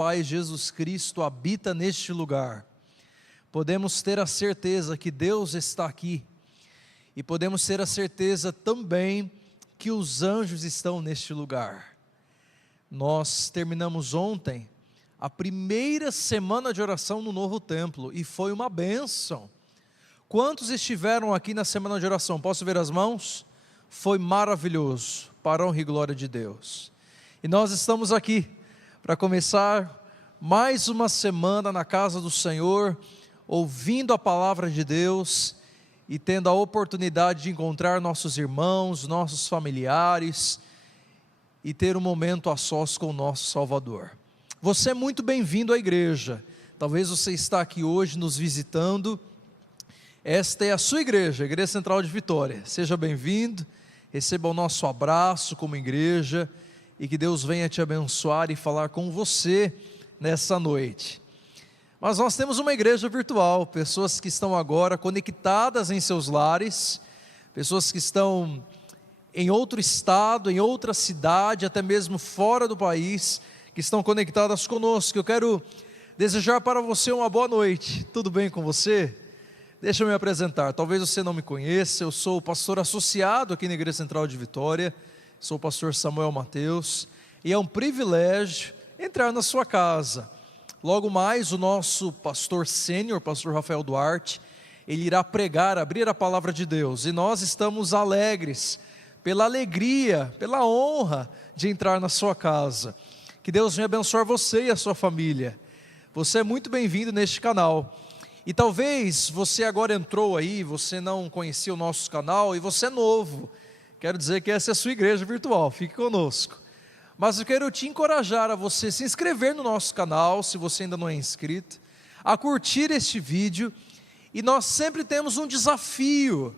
Pai Jesus Cristo habita neste lugar, podemos ter a certeza que Deus está aqui, e podemos ter a certeza também que os anjos estão neste lugar. Nós terminamos ontem a primeira semana de oração no novo templo, e foi uma bênção. Quantos estiveram aqui na semana de oração? Posso ver as mãos? Foi maravilhoso, para a honra e glória de Deus. E nós estamos aqui para começar mais uma semana na casa do Senhor, ouvindo a palavra de Deus e tendo a oportunidade de encontrar nossos irmãos, nossos familiares e ter um momento a sós com o nosso Salvador. Você é muito bem-vindo à igreja. Talvez você está aqui hoje nos visitando. Esta é a sua igreja, a Igreja Central de Vitória. Seja bem-vindo, receba o nosso abraço como igreja e que Deus venha te abençoar e falar com você nessa noite. Mas nós temos uma igreja virtual, pessoas que estão agora conectadas em seus lares, pessoas que estão em outro estado, em outra cidade, até mesmo fora do país, que estão conectadas conosco. Eu quero desejar para você uma boa noite. Tudo bem com você? Deixa eu me apresentar, talvez você não me conheça. Eu sou o pastor associado aqui na Igreja Central de Vitória, sou o pastor Samuel Mateus, e é um privilégio entrar na sua casa. Logo mais o nosso pastor sênior, pastor Rafael Duarte, ele irá pregar, abrir a palavra de Deus, e nós estamos alegres, pela alegria, pela honra de entrar na sua casa. Que Deus venha abençoar você e a sua família. Você é muito bem-vindo neste canal. E talvez você agora entrou aí, você não conhecia o nosso canal e você é novo. Quero dizer que essa é a sua igreja virtual, fique conosco. Mas eu quero te encorajar a você se inscrever no nosso canal, se você ainda não é inscrito, a curtir este vídeo, e nós sempre temos um desafio.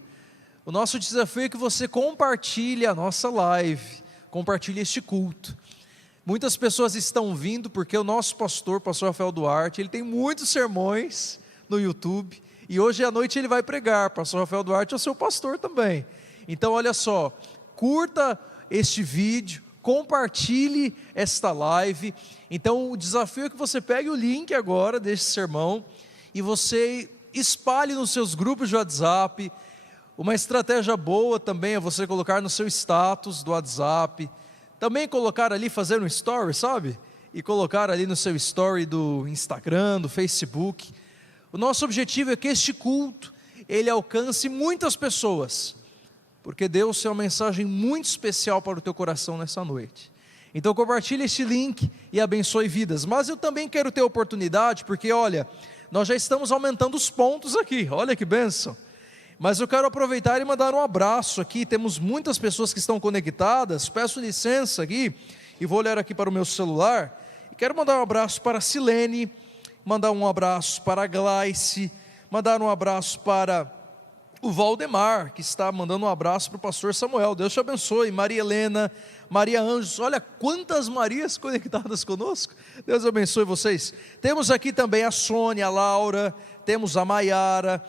O nosso desafio é que você compartilhe a nossa live, compartilhe este culto. Muitas pessoas estão vindo porque o nosso pastor Rafael Duarte, ele tem muitos sermões no YouTube, e hoje à noite ele vai pregar. Pastor Rafael Duarte é o seu pastor também. Então olha só, curta este vídeo, compartilhe esta live. Então o desafio é que você pegue o link agora deste sermão e você espalhe nos seus grupos de WhatsApp. Uma estratégia boa também é você colocar no seu status do WhatsApp, também colocar ali, fazer um story, sabe? E colocar ali no seu story do Instagram, do Facebook. O nosso objetivo é que este culto, ele alcance muitas pessoas, porque Deus tem uma mensagem muito especial para o teu coração nessa noite. Então compartilhe este link e abençoe vidas. Mas eu também quero ter a oportunidade, porque olha, nós já estamos aumentando os pontos aqui, olha que bênção. Mas eu quero aproveitar e mandar um abraço aqui, temos muitas pessoas que estão conectadas. Peço licença aqui, e vou olhar aqui para o meu celular, e quero mandar um abraço para a Silene, mandar um abraço para a Gleice, mandar um abraço para o Valdemar, que está mandando um abraço para o pastor Samuel. Deus te abençoe. Maria Helena, Maria Anjos, olha quantas Marias conectadas conosco. Deus abençoe vocês. Temos aqui também a Sônia, a Laura, temos a Maiara,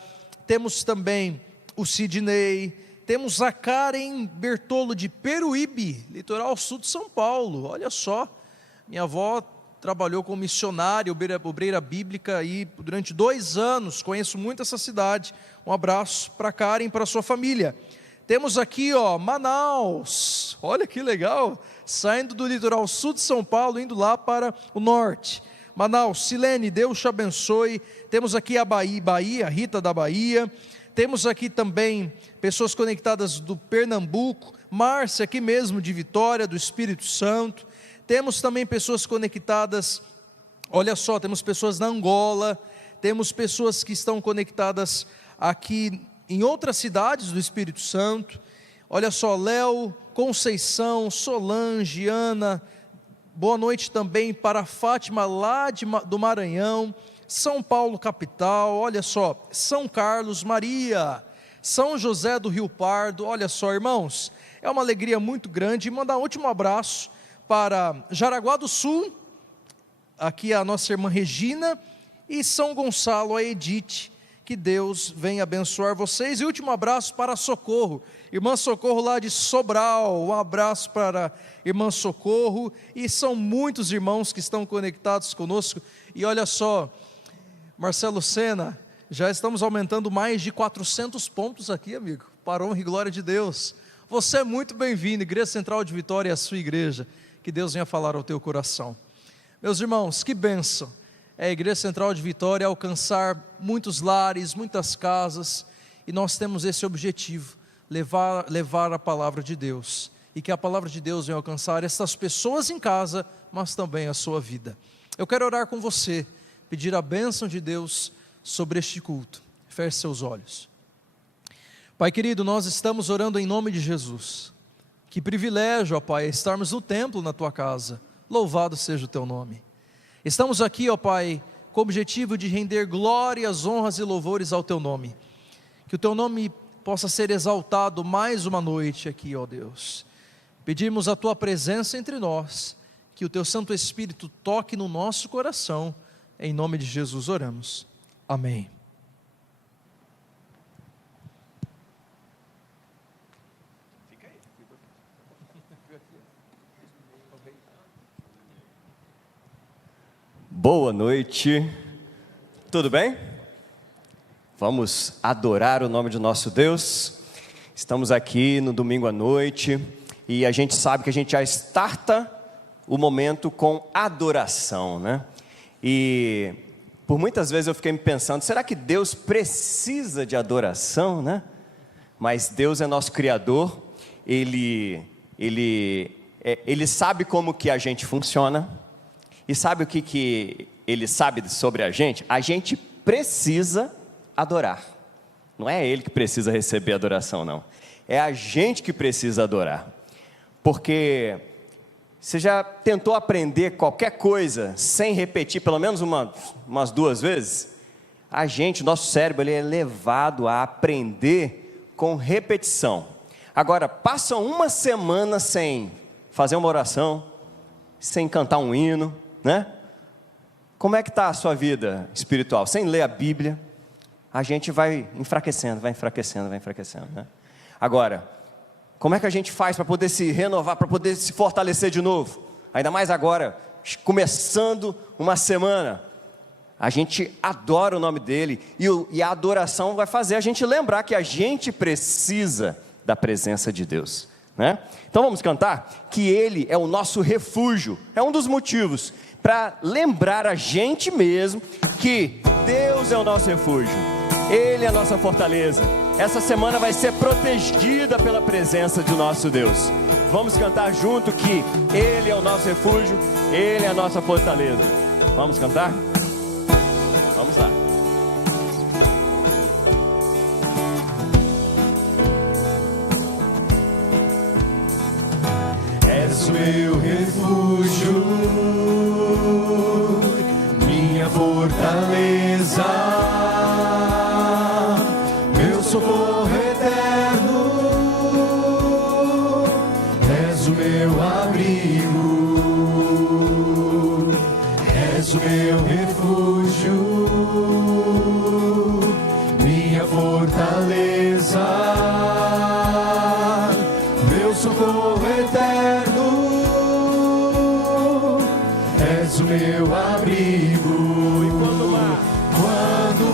temos também o Sidney, temos a Karen Bertolo de Peruíbe, litoral sul de São Paulo. Olha só, minha avó trabalhou como missionária, obreira bíblica, e durante 2 anos, conheço muito essa cidade. Um abraço para a Karen e para a sua família. Temos aqui, Manaus, olha que legal, saindo do litoral sul de São Paulo, indo lá para o norte. Manaus, Silene, Deus te abençoe. Temos aqui a Bahia, a Rita da Bahia. Temos aqui também pessoas conectadas do Pernambuco, Márcia aqui mesmo de Vitória, do Espírito Santo. Temos também pessoas conectadas, olha só, temos pessoas na Angola, temos pessoas que estão conectadas aqui em outras cidades do Espírito Santo. Olha só, Léo, Conceição, Solange, Ana, boa noite também para a Fátima lá do Maranhão, São Paulo capital, olha só, São Carlos, Maria, São José do Rio Pardo. Olha só, irmãos, é uma alegria muito grande. E mandar um último abraço para Jaraguá do Sul, aqui a nossa irmã Regina, e São Gonçalo, a Edith, Que Deus venha abençoar vocês. E último abraço para Socorro, irmã Socorro lá de Sobral. Um abraço para a irmã Socorro. E são muitos irmãos que estão conectados conosco. E olha só, Marcelo Sena, já estamos aumentando mais de 400 pontos aqui, amigo, para a honra e glória de Deus. Você é muito bem-vindo, Igreja Central de Vitória e a sua igreja. Que Deus venha falar ao teu coração. Meus irmãos, que bênção é a Igreja Central de Vitória alcançar muitos lares, muitas casas, e nós temos esse objetivo, levar a palavra de Deus, e que a palavra de Deus venha alcançar essas pessoas em casa, mas também a sua vida. Eu quero orar com você, pedir a bênção de Deus sobre este culto. Feche seus olhos. Pai querido, nós estamos orando em nome de Jesus. Que privilégio, ó Pai, estarmos no templo na tua casa. Louvado seja o teu nome. Estamos aqui, ó Pai, com o objetivo de render glórias, honras e louvores ao teu nome. Que o teu nome possa ser exaltado mais uma noite aqui, ó Deus. Pedimos a tua presença entre nós, que o teu Santo Espírito toque no nosso coração. Em nome de Jesus oramos. Amém. Boa noite, tudo bem? Vamos adorar o nome de nosso Deus. Estamos aqui no domingo à noite e a gente sabe que a gente já starta o momento com adoração, né? E por muitas vezes eu fiquei me pensando, será que Deus precisa de adoração, né? Mas Deus é nosso Criador, Ele sabe como que a gente funciona. E sabe o que Ele sabe sobre a gente? A gente precisa adorar. Não é Ele que precisa receber adoração, não. É a gente que precisa adorar. Porque você já tentou aprender qualquer coisa sem repetir pelo menos umas 2 vezes? A gente, nosso cérebro, ele é levado a aprender com repetição. Agora, passa uma semana sem fazer uma oração, sem cantar um hino, né? Como é que está a sua vida espiritual? Sem ler a Bíblia, a gente vai enfraquecendo, né? Agora, como é que a gente faz para poder se renovar, para poder se fortalecer de novo? Ainda mais agora, começando uma semana, a gente adora o nome dEle, e a adoração vai fazer a gente lembrar que a gente precisa da presença de Deus, né? Então vamos cantar que Ele é o nosso refúgio. É um dos motivos para lembrar a gente mesmo que Deus é o nosso refúgio, Ele é a nossa fortaleza. Essa semana vai ser protegida pela presença de nosso Deus. Vamos cantar junto que Ele é o nosso refúgio, Ele é a nossa fortaleza. Vamos cantar? Vamos lá. És o meu refúgio, minha fortaleza, meu socorro eterno. És o meu abrigo, és o meu refúgio, minha fortaleza, meu socorro eterno. És o meu abrigo. E quando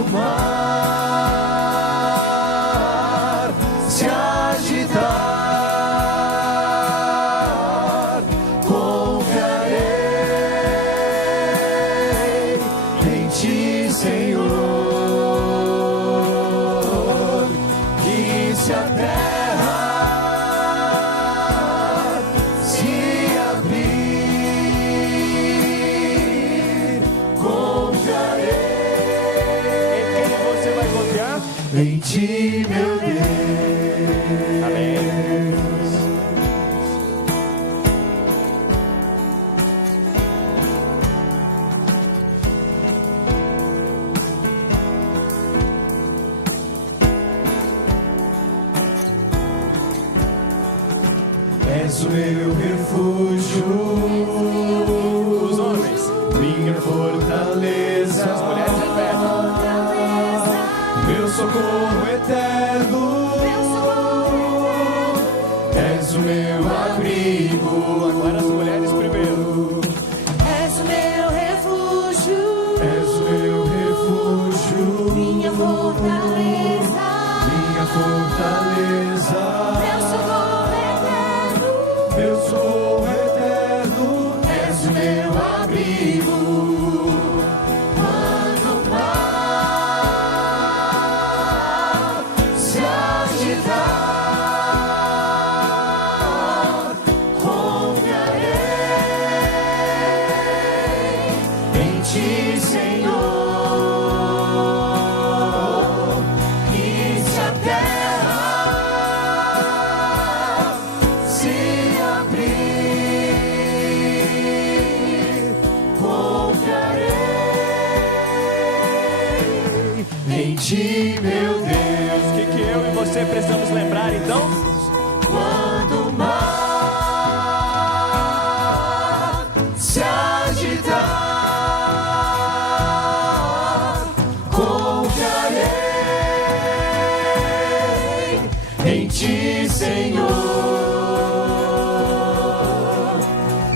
o mar se agitar, confiarei em Ti, Senhor. E se a terra se abrir, confiarei. Em quem você vai confiar? Em Ti, meu Deus. Amém. És o meu refúgio, Os homens, minha fortaleza, as mulheres repetem. meu socorro eterno, és o meu abrigo. Agora as mulheres primeiro. És o meu refúgio, És o meu refúgio, minha fortaleza, minha fortaleza, meu socorro eterno, meu socorro eterno, és o meu abrigo. Quando o mar se agitar, confiarei em ti, Senhor. E se a terra se abrir, confiarei em ti, meu Deus. O que eu e você precisamos lembrar então? Quando o mar se agitar, confiarei em ti, Senhor.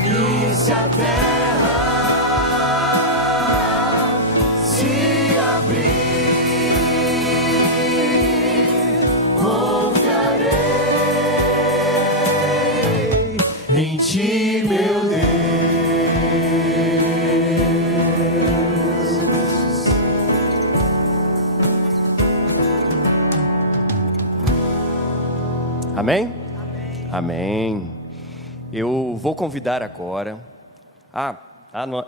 E se a terra se abrir, confiarei em ti, meu Deus. Amém? Amém. Eu vou convidar agora.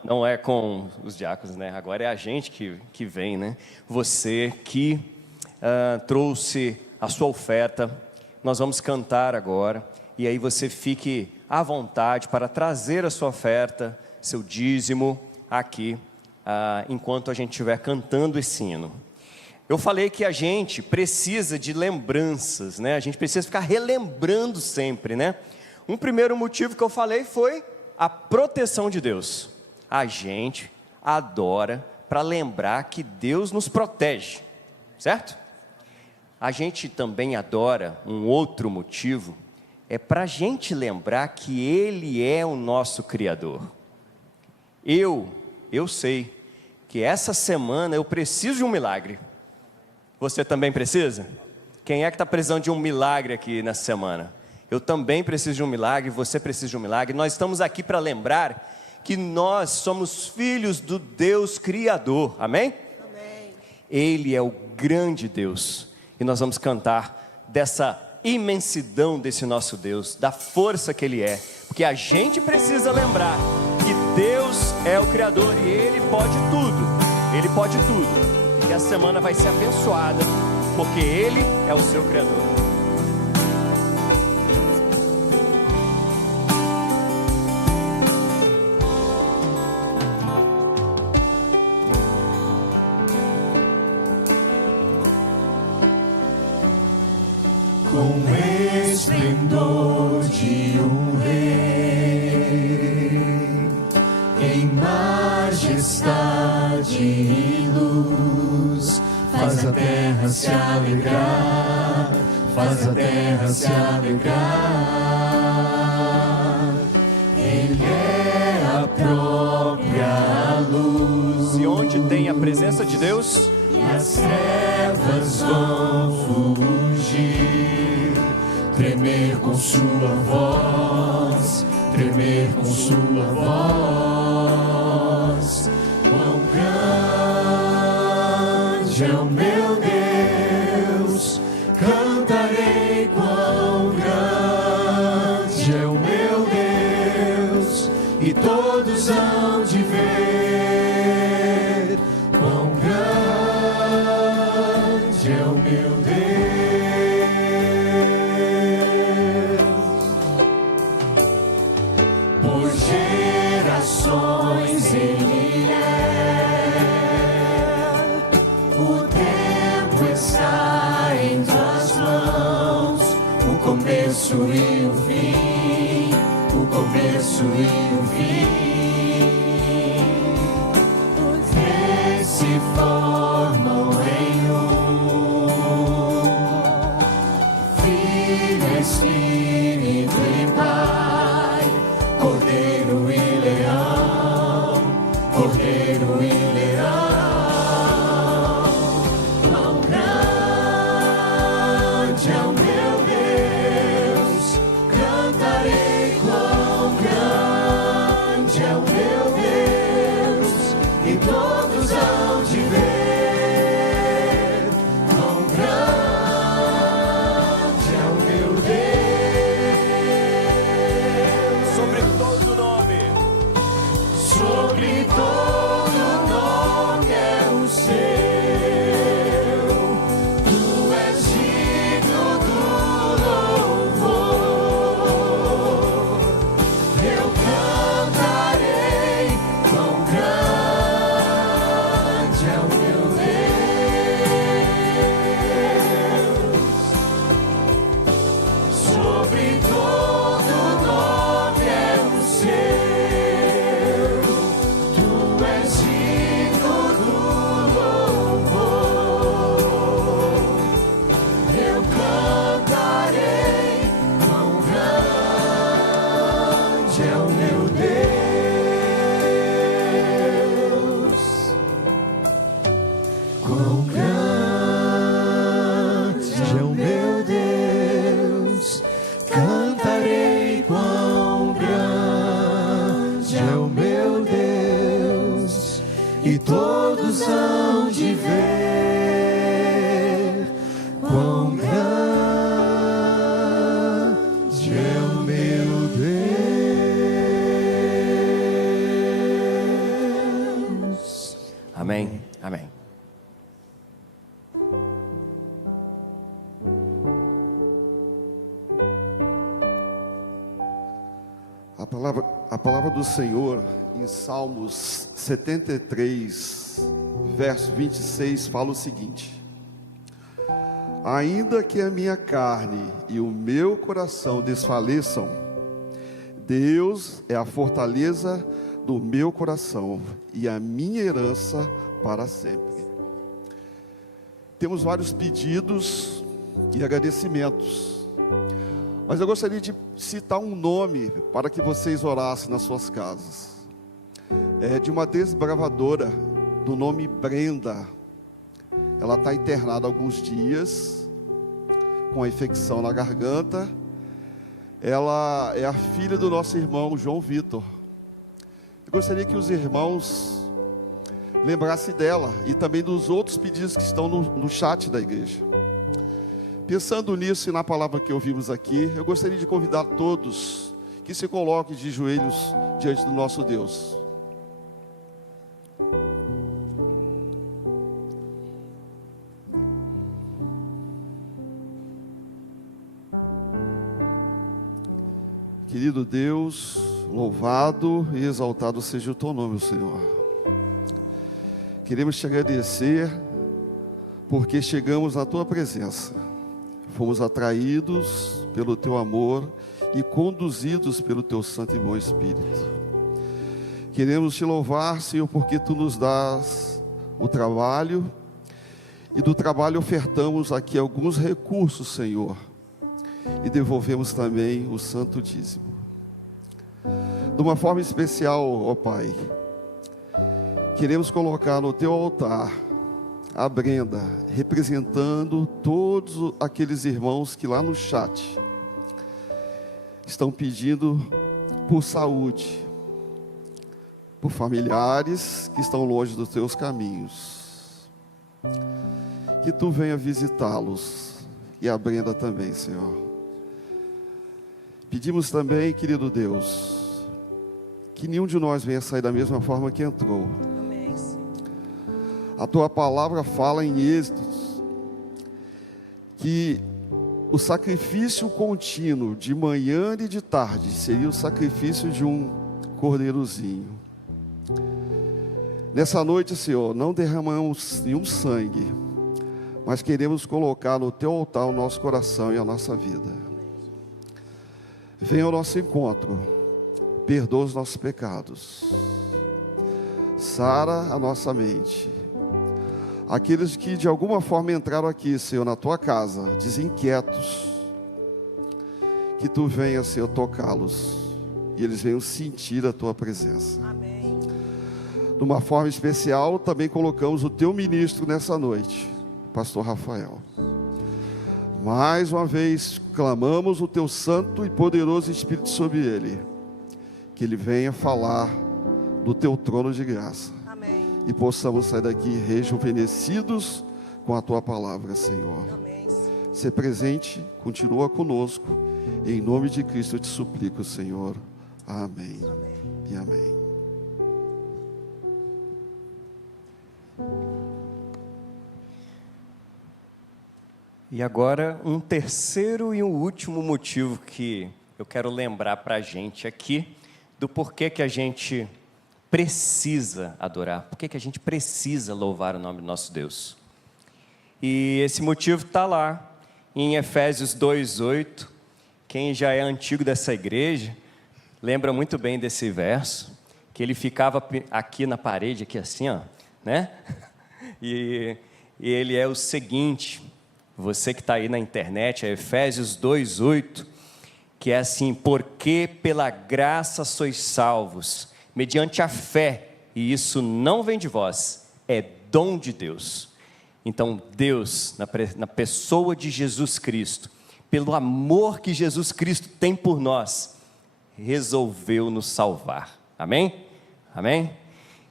Não é com os diáconos, né? Agora é a gente que vem, né? Você que trouxe a sua oferta. Nós vamos cantar agora. E aí você fique à vontade para trazer a sua oferta, seu dízimo aqui, enquanto a gente estiver cantando esse hino. Eu falei que a gente precisa de lembranças, né? A gente precisa ficar relembrando sempre, né? Um primeiro motivo que eu falei foi a proteção de Deus. A gente adora para lembrar que Deus nos protege, certo? A gente também adora, um outro motivo, é para a gente lembrar que Ele é o nosso Criador. Eu sei que essa semana eu preciso de um milagre. Você também precisa? Quem é que está precisando de um milagre aqui nessa semana? Eu também preciso de um milagre, você precisa de um milagre. Nós estamos aqui para lembrar que nós somos filhos do Deus Criador, amém? amém. Ele é o grande Deus, e nós vamos cantar dessa imensidão desse nosso Deus, da força que Ele é, porque a gente precisa lembrar que Deus é o Criador e Ele pode tudo, e que a semana vai ser abençoada, porque Ele é o seu Criador. Com esplendor de um rei, em majestade e luz, faz a terra se alegrar, faz a terra se alegrar. Ele é a própria luz. E onde tem a presença de Deus, E as trevas vão fugir, tremer com sua voz, tremer com sua voz. Quão grande é o meu Deus, cantarei quão grande é o meu Deus, e todos hão de ver quão grande é o meu Deus. Por gerações Ele é, o tempo está em tuas mãos, o começo e o fim, o começo e o fim. Se formam em um, e todos hão de ver quão grande é o meu Deus. Amém, amém. A palavra do Senhor em Salmos 73, verso 26, fala o seguinte: ainda que a minha carne e o meu coração desfaleçam, Deus é a fortaleza do meu coração e a minha herança para sempre. Temos vários pedidos e agradecimentos, mas eu gostaria de citar um nome para que vocês orassem nas suas casas. É de uma desbravadora do nome Brenda. Ela está internada há alguns dias com a infecção na garganta. Ela é a filha do nosso irmão João Vitor. Eu gostaria que os irmãos lembrassem dela e também dos outros pedidos que estão no chat da igreja. Pensando nisso e na palavra que ouvimos aqui, eu gostaria de convidar todos que se coloquem de joelhos diante do nosso Deus. Querido Deus, louvado e exaltado seja o teu nome, Senhor. Queremos te agradecer porque chegamos na tua presença. Fomos atraídos pelo teu amor e conduzidos pelo teu Santo e bom Espírito. Queremos te louvar, Senhor, porque tu nos dás o trabalho, e do trabalho ofertamos aqui alguns recursos, Senhor, e devolvemos também o santo dízimo. De uma forma especial, ó Pai, queremos colocar no teu altar a Brenda, representando todos aqueles irmãos que lá no chat estão pedindo por saúde, por familiares que estão longe dos teus caminhos. Que tu venha visitá-los, e a Brenda também, Senhor. Pedimos também, querido Deus, que nenhum de nós venha sair da mesma forma que entrou. A tua palavra fala em Êxodos que o sacrifício contínuo de manhã e de tarde seria o sacrifício de um cordeirozinho. Nessa noite, Senhor, não derramamos nenhum sangue, mas queremos colocar no teu altar o nosso coração e a nossa vida. Venha ao nosso encontro, perdoa os nossos pecados, sara a nossa mente. Aqueles que de alguma forma entraram aqui, Senhor, na tua casa, desinquietos, que tu venha, Senhor, tocá-los e eles venham sentir a tua presença. Amém. De uma forma especial, também colocamos o teu ministro nessa noite, Pastor Rafael. Mais uma vez, clamamos o teu santo e poderoso Espírito sobre ele, que ele venha falar do teu trono de graça. E possamos sair daqui rejuvenescidos com a tua palavra, Senhor. Amém. Ser presente, continua conosco. Em nome de Cristo eu te suplico, Senhor. Amém. E amém. E agora, um terceiro e um último motivo que eu quero lembrar para a gente aqui, do porquê que a gente precisa adorar, porquê que a gente precisa louvar o nome do nosso Deus. E esse motivo está lá, em Efésios 2:8. Quem já é antigo dessa igreja, lembra muito bem desse verso, que ele ficava aqui na parede, aqui assim, ó, né? E ele é o seguinte, você que está aí na internet, é Efésios 2:8, que é assim: porque pela graça sois salvos, mediante a fé, e isso não vem de vós, é dom de Deus. Então Deus, na pessoa de Jesus Cristo, pelo amor que Jesus Cristo tem por nós, resolveu nos salvar. Amém? Amém?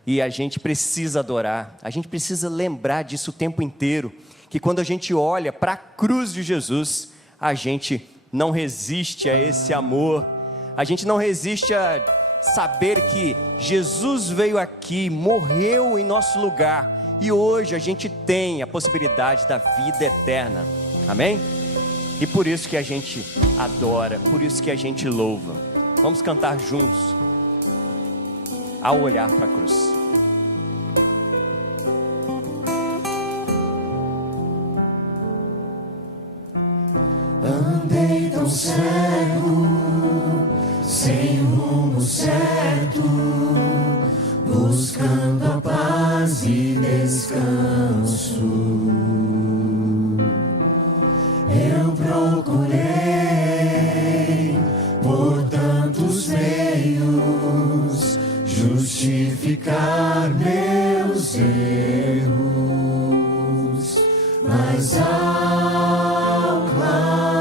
e a gente precisa adorar, a gente precisa lembrar disso o tempo inteiro, que quando a gente olha para a cruz de Jesus, a gente não resiste a esse amor, a gente não resiste a saber que Jesus veio aqui, morreu em nosso lugar, e hoje a gente tem a possibilidade da vida eterna, amém? E por isso que a gente adora, por isso que a gente louva. Vamos cantar juntos, ao olhar para a cruz. Andei tão cego, sem rumo certo, buscando a paz e descanso. Eu procurei por tantos meios justificar meus erros, mas ao clamar,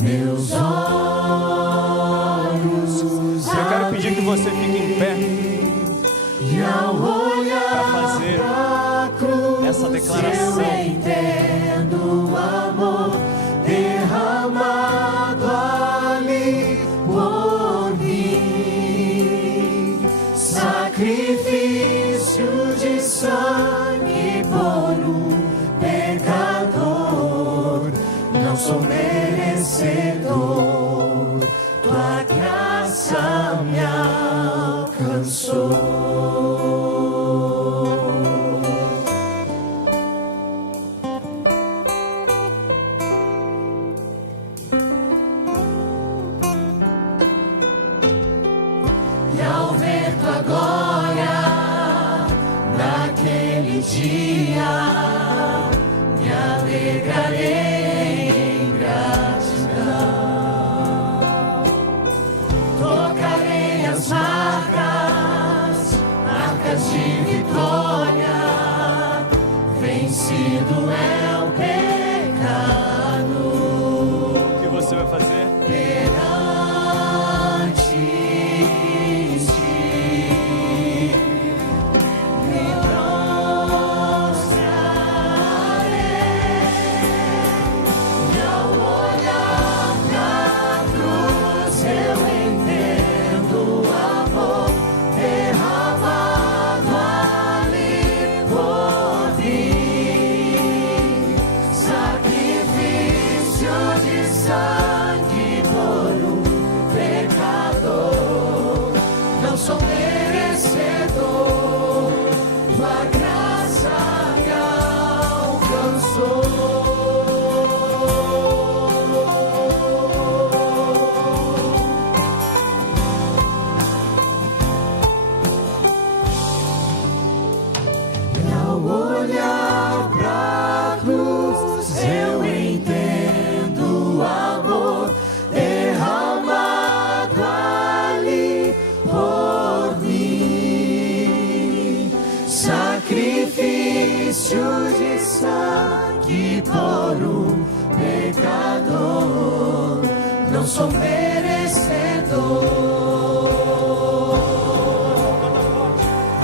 meus olhos, Eu quero pedir que você fique em pé e ao olhar para fazer pra cruz, essa declaração. eu entendo o amor derramado ali por mim, sacrifício de sangue por um pecador. Não sou merecedor, tua graça me alcançou. E ao ver tua glória naquele dia, me alegrarei em gratidão. Tocarei as marcas, marcas de vitória. Vencido é o pecado. O que você vai fazer? Perante ti, me prostrarei, e ao olhar pra cruz eu entendo o amor derramado ali por mim, sacrifício de sangue por um pecador. Não sou merecedor, tua graça me alcançou. E ao olhar pra cruz eu entendo o amor derramado ali por mim, sacrifício de sangue por um pecador. Não sou merecedor.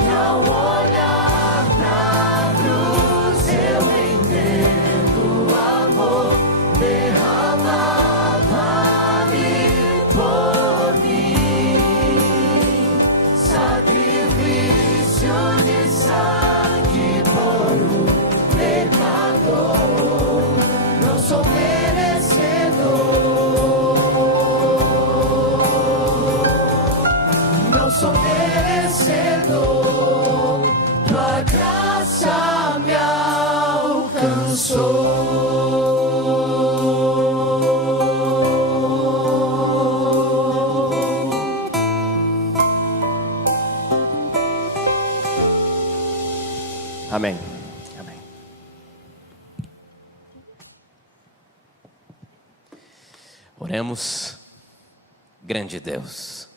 E ao olhar pra cruz eu entendo o amor derramado ali por mim, sacrifício de sangue por um pecador. Não sou merecedor, não sou merecedor, tua graça me alcançou. Amém. Amém. Oremos. Grande Deus,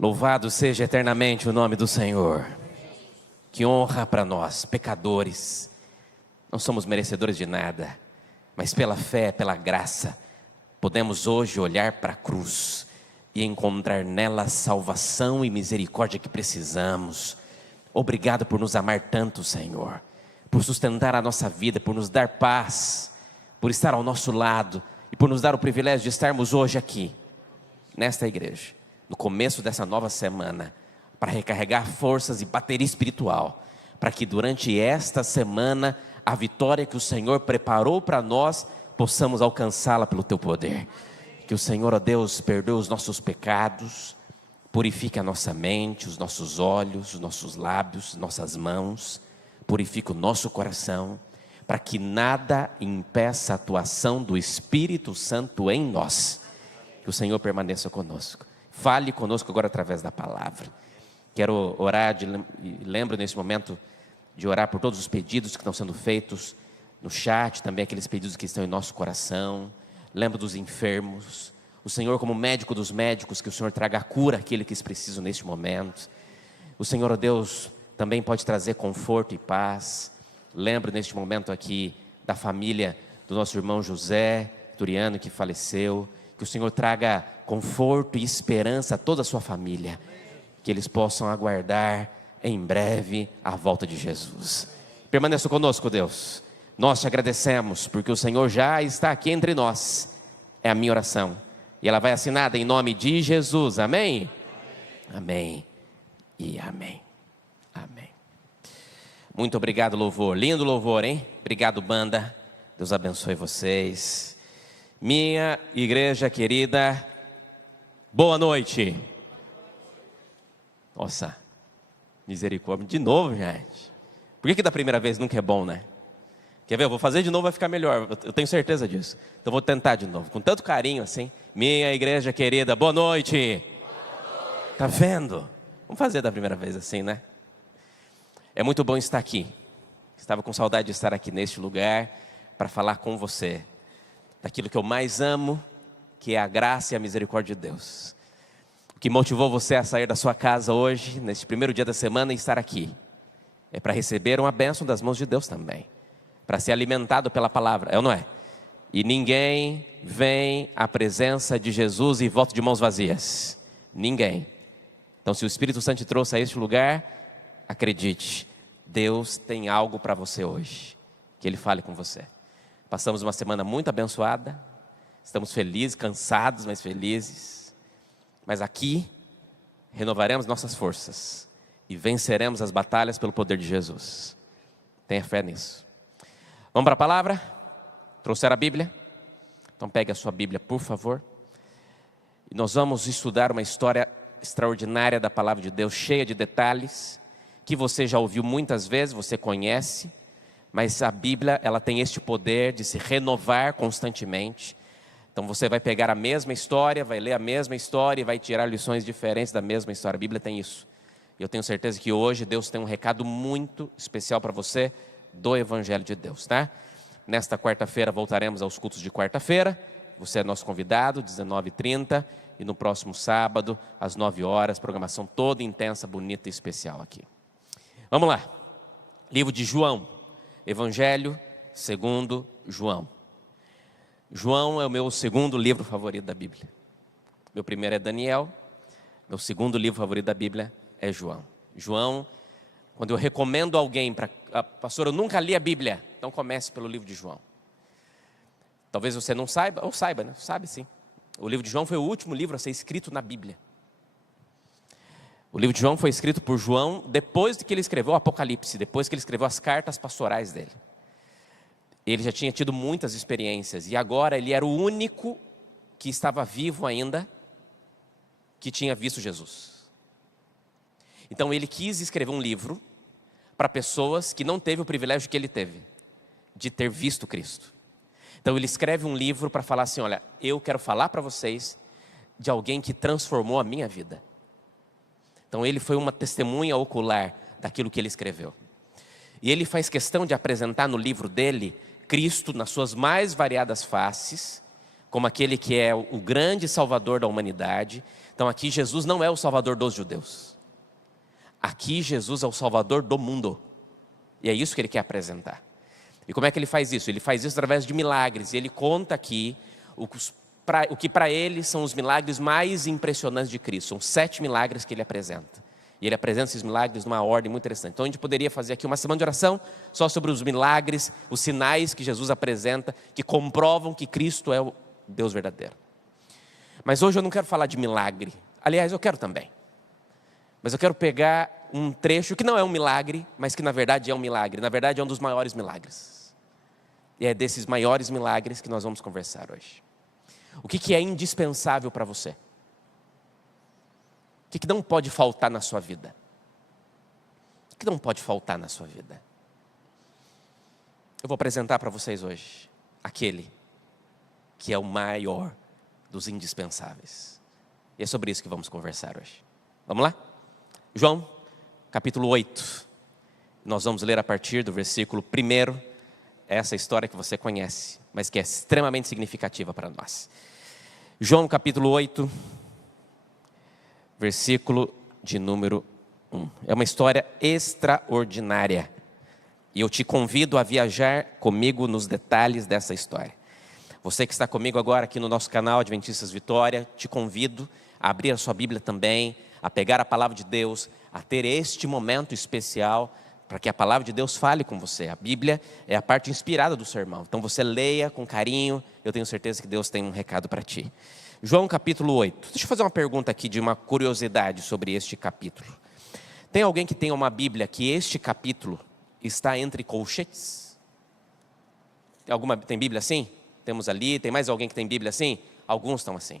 louvado seja eternamente o nome do Senhor. Que honra para nós, pecadores. Não somos merecedores de nada, mas pela fé, pela graça, podemos hoje olhar para a cruz e encontrar nela a salvação e misericórdia que precisamos. Obrigado por nos amar tanto, Senhor, por sustentar a nossa vida, por nos dar paz, por estar ao nosso lado e por nos dar o privilégio de estarmos hoje aqui, nesta igreja, no começo dessa nova semana, para recarregar forças e bateria espiritual, para que durante esta semana, a vitória que o Senhor preparou para nós, possamos alcançá-la pelo Teu poder. Que o Senhor, ó Deus, perdoe os nossos pecados, purifique a nossa mente, os nossos olhos, os nossos lábios, nossas mãos, purifique o nosso coração, para que nada impeça a atuação do Espírito Santo em nós. Que o Senhor permaneça conosco. Fale conosco agora através da palavra. Quero orar, lembro nesse momento de orar por todos os pedidos que estão sendo feitos no chat, também aqueles pedidos que estão em nosso coração. Lembro dos enfermos, o Senhor como médico dos médicos, que o Senhor traga a cura àquele que eles precisam neste momento. O Senhor, ó Deus, também pode trazer conforto e paz. Lembro neste momento aqui da família do nosso irmão José Turiano, que faleceu. Que o Senhor traga conforto e esperança a toda a sua família, que eles possam aguardar em breve a volta de Jesus. Permaneça conosco, Deus. Nós te agradecemos, porque o Senhor já está aqui entre nós. É a minha oração, e ela vai assinada em nome de Jesus, amém? Amém e amém. Amém. Muito obrigado, louvor, lindo louvor, hein? Obrigado, banda, Deus abençoe vocês. Minha igreja querida, boa noite. Nossa, misericórdia, de novo, gente. Por que da primeira vez nunca é bom, né? Quer ver? Eu vou fazer de novo, vai ficar melhor. Eu tenho certeza disso. Então vou tentar de novo, com tanto carinho assim. Minha igreja querida, boa noite. Tá vendo? Vamos fazer da primeira vez assim, né? É muito bom estar aqui. Estava com saudade de estar aqui neste lugar para falar com você daquilo que eu mais amo, que é a graça e a misericórdia de Deus. O que motivou você a sair da sua casa hoje, neste primeiro dia da semana, e estar aqui, é para receber uma bênção das mãos de Deus também, para ser alimentado pela palavra, é ou não é? E ninguém vem à presença de Jesus e volta de mãos vazias. Ninguém. Então, se o Espírito Santo te trouxe a este lugar, acredite, Deus tem algo para você hoje, que Ele fale com você. Passamos uma semana muito abençoada, estamos felizes, cansados, mas felizes. Mas aqui, renovaremos nossas forças e venceremos as batalhas pelo poder de Jesus. Tenha fé nisso. Vamos para a palavra? Trouxeram a Bíblia? Então pegue a sua Bíblia, por favor. E nós vamos estudar uma história extraordinária da palavra de Deus, cheia de detalhes, que você já ouviu muitas vezes, você conhece, mas a Bíblia, ela tem este poder de se renovar constantemente. Então você vai pegar a mesma história, vai ler a mesma história e vai tirar lições diferentes da mesma história. A Bíblia tem isso. E eu tenho certeza que hoje Deus tem um recado muito especial para você do Evangelho de Deus, tá? Nesta quarta-feira voltaremos aos cultos de quarta-feira. Você é nosso convidado, 19h30. E no próximo sábado, às 9 horas, programação toda intensa, bonita e especial aqui. Vamos lá. Livro de João. Evangelho segundo João. João é o meu segundo livro favorito da Bíblia. Meu primeiro é Daniel. Meu segundo livro favorito da Bíblia é João. João, quando eu recomendo alguém para... Pastor, eu nunca li a Bíblia. Então comece pelo livro de João. Talvez você não saiba, ou saiba, né? Sabe sim. O livro de João foi o último livro a ser escrito na Bíblia. O livro de João foi escrito por João depois de que ele escreveu o Apocalipse, depois que ele escreveu as cartas pastorais dele. Ele já tinha tido muitas experiências e agora ele era o único que estava vivo ainda que tinha visto Jesus. Então ele quis escrever um livro para pessoas que não teve o privilégio que ele teve, de ter visto Cristo. Então ele escreve um livro para falar assim, olha, eu quero falar para vocês de alguém que transformou a minha vida. Então ele foi uma testemunha ocular daquilo que ele escreveu. E ele faz questão de apresentar no livro dele, Cristo nas suas mais variadas faces, como aquele que é o grande salvador da humanidade. Então aqui Jesus não é o salvador dos judeus. Aqui Jesus é o salvador do mundo. E é isso que ele quer apresentar. E como é que ele faz isso? Ele faz isso através de milagres. E ele conta aqui os o que para ele são os milagres mais impressionantes de Cristo. São 7 milagres que ele apresenta. E ele apresenta esses milagres numa ordem muito interessante. Então a gente poderia fazer aqui uma semana de oração só sobre os milagres, os sinais que Jesus apresenta, que comprovam que Cristo é o Deus verdadeiro. Mas hoje eu não quero falar de milagre. Aliás, eu quero também. Mas eu quero pegar um trecho que não é um milagre, mas que na verdade é um milagre. Na verdade é um dos maiores milagres. E é desses maiores milagres que nós vamos conversar hoje. O que é indispensável para você? O que não pode faltar na sua vida? O que não pode faltar na sua vida? Eu vou apresentar para vocês hoje aquele que é o maior dos indispensáveis. E é sobre isso que vamos conversar hoje. Vamos lá? João, capítulo 8. Nós vamos ler a partir do versículo 1, essa história que você conhece, mas que é extremamente significativa para nós. João, capítulo 8, versículo de número 1. É uma história extraordinária. E eu te convido a viajar comigo nos detalhes dessa história. Você que está comigo agora aqui no nosso canal Adventistas Vitória, te convido a abrir a sua Bíblia também, a pegar a palavra de Deus, a ter este momento especial para que a palavra de Deus fale com você. A Bíblia é a parte inspirada do sermão. Então você leia com carinho, eu tenho certeza que Deus tem um recado para ti. João capítulo 8. Deixa eu fazer uma pergunta aqui de uma curiosidade sobre este capítulo. Tem alguém que tenha uma Bíblia que este capítulo está entre colchetes? Tem Bíblia assim? Temos ali. Tem mais alguém que tem Bíblia assim? Alguns estão assim.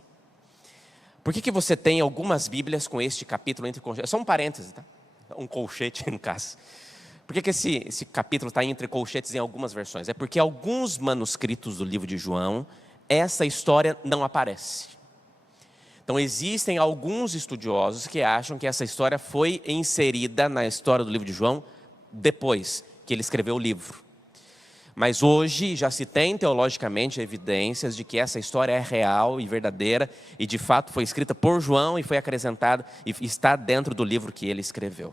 Por que você tem algumas Bíblias com este capítulo entre colchetes? É só um parêntese, tá? Um colchete no caso. Por que esse capítulo está entre colchetes em algumas versões? É porque alguns manuscritos do livro de João, essa história não aparece. Então existem alguns estudiosos que acham que essa história foi inserida na história do livro de João depois que ele escreveu o livro. Mas hoje já se tem teologicamente evidências de que essa história é real e verdadeira e de fato foi escrita por João e foi acrescentada e está dentro do livro que ele escreveu.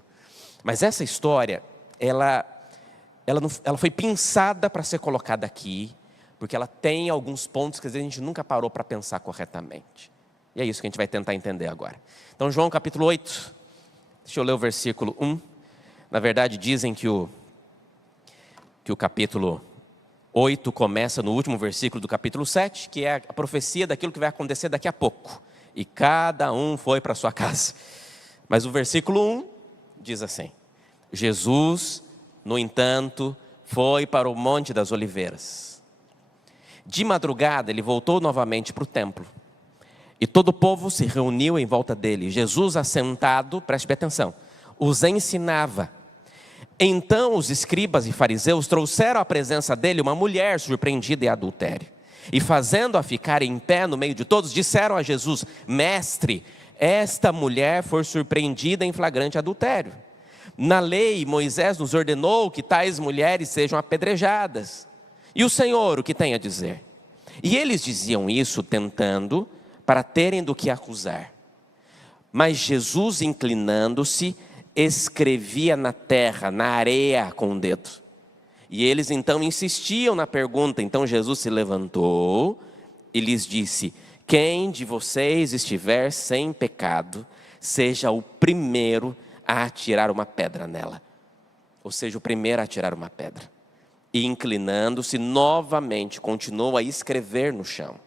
Mas essa história, ela foi pensada para ser colocada aqui, porque ela tem alguns pontos que às vezes a gente nunca parou para pensar corretamente. E é isso que a gente vai tentar entender agora. Então João capítulo 8, deixa eu ler o versículo 1. Na verdade dizem que o capítulo 8 começa no último versículo do capítulo 7, que é a profecia daquilo que vai acontecer daqui a pouco. E cada um foi para sua casa. Mas o versículo 1 diz assim: Jesus, no entanto, foi para o Monte das Oliveiras. De madrugada ele voltou novamente para o templo. E todo o povo se reuniu em volta dele. Jesus assentado, preste bem atenção, os ensinava. Então os escribas e fariseus trouxeram à presença dele uma mulher surpreendida em adultério. E fazendo-a ficar em pé no meio de todos, disseram a Jesus: Mestre, esta mulher foi surpreendida em flagrante adultério. Na lei, Moisés nos ordenou que tais mulheres sejam apedrejadas. E o Senhor, o que tem a dizer? E eles diziam isso tentando, para terem do que acusar. Mas Jesus, inclinando-se, escrevia na terra, na areia, com o dedo. E eles então insistiam na pergunta. Então Jesus se levantou e lhes disse: quem de vocês estiver sem pecado, seja o primeiro a atirar uma pedra nela. Ou seja, o primeiro a atirar uma pedra. E inclinando-se novamente, continuou a escrever no chão.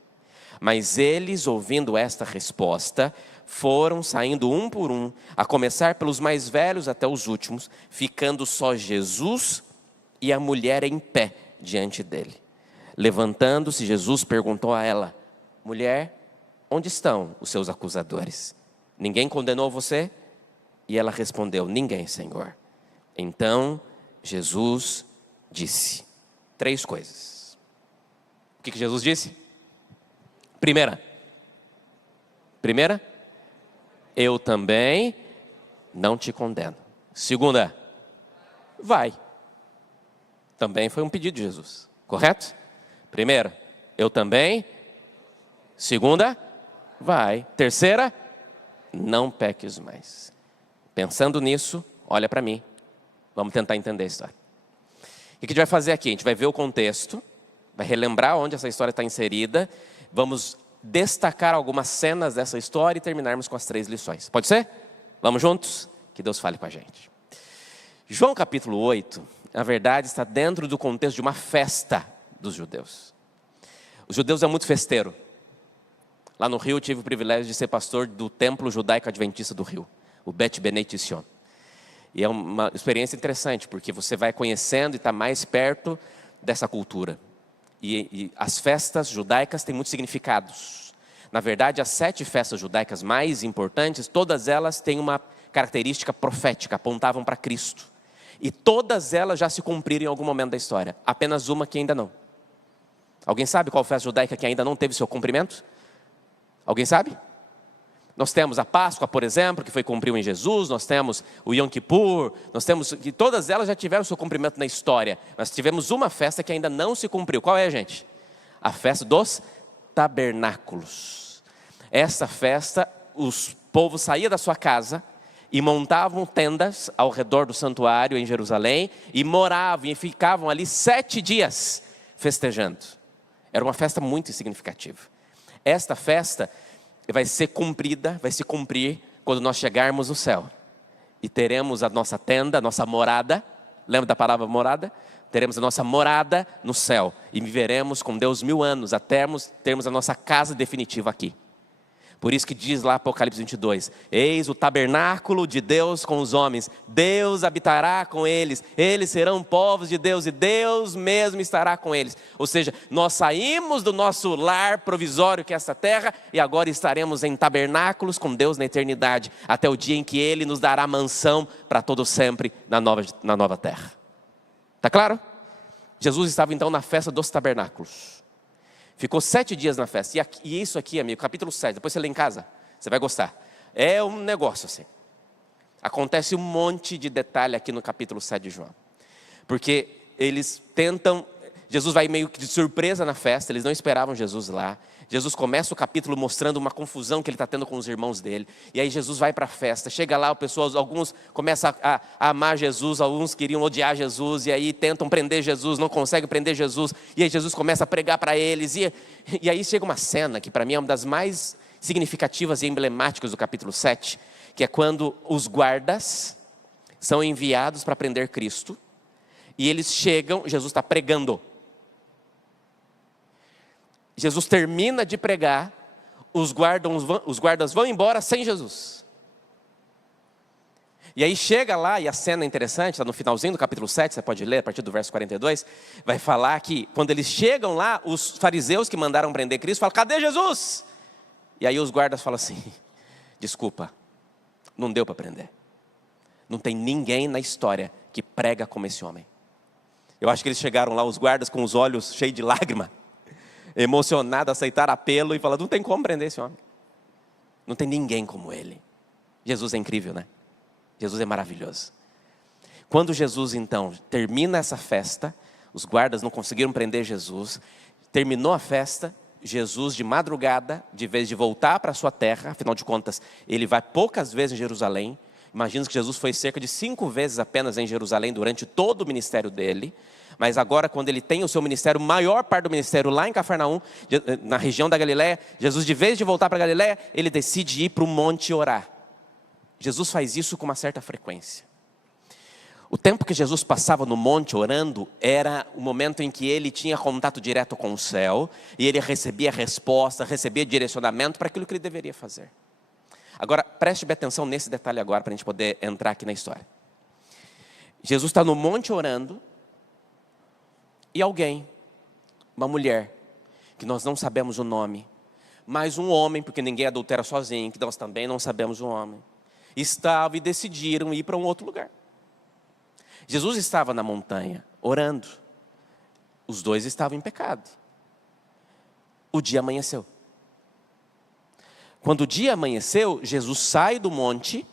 Mas eles, ouvindo esta resposta, foram saindo um por um, a começar pelos mais velhos até os últimos, ficando só Jesus e a mulher em pé diante dele. Levantando-se, Jesus perguntou a ela: mulher, onde estão os seus acusadores? Ninguém condenou você? E ela respondeu: ninguém, Senhor. Então Jesus disse 3 coisas. O que Jesus disse? Primeira, eu também não te condeno. Segunda, vai. Também foi um pedido de Jesus, correto? Primeira, eu também. Segunda, vai. Terceira, não peques mais. Pensando nisso, olha para mim. Vamos tentar entender a história. O que a gente vai fazer aqui? A gente vai ver o contexto, vai relembrar onde essa história está inserida. Vamos destacar algumas cenas dessa história e terminarmos com as 3 lições. Pode ser? Vamos juntos? Que Deus fale com a gente. João capítulo 8, na verdade, está dentro do contexto de uma festa dos judeus. Os judeus é muito festeiro. Lá no Rio, eu tive o privilégio de ser pastor do Templo Judaico Adventista do Rio, o Bet Beneit Sion. E é uma experiência interessante, porque você vai conhecendo e está mais perto dessa cultura. E as festas judaicas têm muitos significados. Na verdade, as 7 festas judaicas mais importantes, todas elas têm uma característica profética, apontavam para Cristo. E todas elas já se cumpriram em algum momento da história. Apenas uma que ainda não. Alguém sabe qual festa judaica que ainda não teve seu cumprimento? Alguém sabe? Nós temos a Páscoa, por exemplo, que foi cumprido em Jesus. Nós temos o Yom Kippur. Nós temos que todas elas já tiveram seu cumprimento na história. Mas tivemos uma festa que ainda não se cumpriu. Qual é, gente? A festa dos tabernáculos. Essa festa, os povos saíam da sua casa e montavam tendas ao redor do santuário em Jerusalém e moravam e ficavam ali 7 dias festejando. Era uma festa muito significativa. Esta festa vai ser cumprida, vai se cumprir quando nós chegarmos no céu. E teremos a nossa tenda, a nossa morada. Lembra da palavra morada? Teremos a nossa morada no céu. E viveremos com Deus 1000 anos, até termos a nossa casa definitiva aqui. Por isso que diz lá Apocalipse 22, eis o tabernáculo de Deus com os homens, Deus habitará com eles, eles serão povos de Deus e Deus mesmo estará com eles. Ou seja, nós saímos do nosso lar provisório que é esta terra e agora estaremos em tabernáculos com Deus na eternidade, até o dia em que Ele nos dará mansão para todo sempre na nova terra. Está claro? Jesus estava então na festa dos tabernáculos. Ficou 7 dias na festa. E isso aqui, amigo, capítulo 7, depois você lê em casa, você vai gostar. É um negócio assim. Acontece um monte de detalhe aqui no capítulo 7 de João. Porque eles tentam, Jesus vai meio que de surpresa na festa, eles não esperavam Jesus lá. Jesus começa o capítulo mostrando uma confusão que ele está tendo com os irmãos dele. E aí Jesus vai para a festa, chega lá, alguns começam a amar Jesus, alguns queriam odiar Jesus, e aí tentam prender Jesus, não conseguem prender Jesus. E aí Jesus começa a pregar para eles, e aí chega uma cena que para mim é uma das mais significativas e emblemáticas do capítulo 7, que é quando os guardas são enviados para prender Cristo, e eles chegam, Jesus está pregando. Jesus termina de pregar, os guardas vão embora sem Jesus. E aí chega lá, e a cena é interessante, está no finalzinho do capítulo 7, você pode ler a partir do verso 42, vai falar que quando eles chegam lá, os fariseus que mandaram prender Cristo falam, cadê Jesus? E aí os guardas falam assim, desculpa, não deu para prender. Não tem ninguém na história que prega como esse homem. Eu acho que eles chegaram lá, os guardas com os olhos cheios de lágrima, emocionado, aceitaram apelo e falaram, não tem como prender esse homem. Não tem ninguém como ele. Jesus é incrível, né? Jesus é maravilhoso. Quando Jesus então termina essa festa, os guardas não conseguiram prender Jesus, terminou a festa, Jesus de madrugada, de vez de voltar para a sua terra, afinal de contas, ele vai poucas vezes em Jerusalém. Imagina que Jesus foi cerca de 5 vezes apenas em Jerusalém durante todo o ministério dele. Mas agora, quando ele tem o seu ministério, maior parte do ministério lá em Cafarnaum, na região da Galileia, Jesus, de vez de voltar para a Galileia, ele decide ir para o monte orar. Jesus faz isso com uma certa frequência. O tempo que Jesus passava no monte orando, era o momento em que ele tinha contato direto com o céu, e ele recebia resposta, recebia direcionamento para aquilo que ele deveria fazer. Agora, preste bem atenção nesse detalhe agora, para a gente poder entrar aqui na história. Jesus está no monte orando, e alguém, uma mulher, que nós não sabemos o nome, mas um homem, porque ninguém adultera sozinho, que nós também não sabemos o nome, estavam e decidiram ir para um outro lugar. Jesus estava na montanha, orando. Os dois estavam em pecado. O dia amanheceu. Quando o dia amanheceu, Jesus sai do monte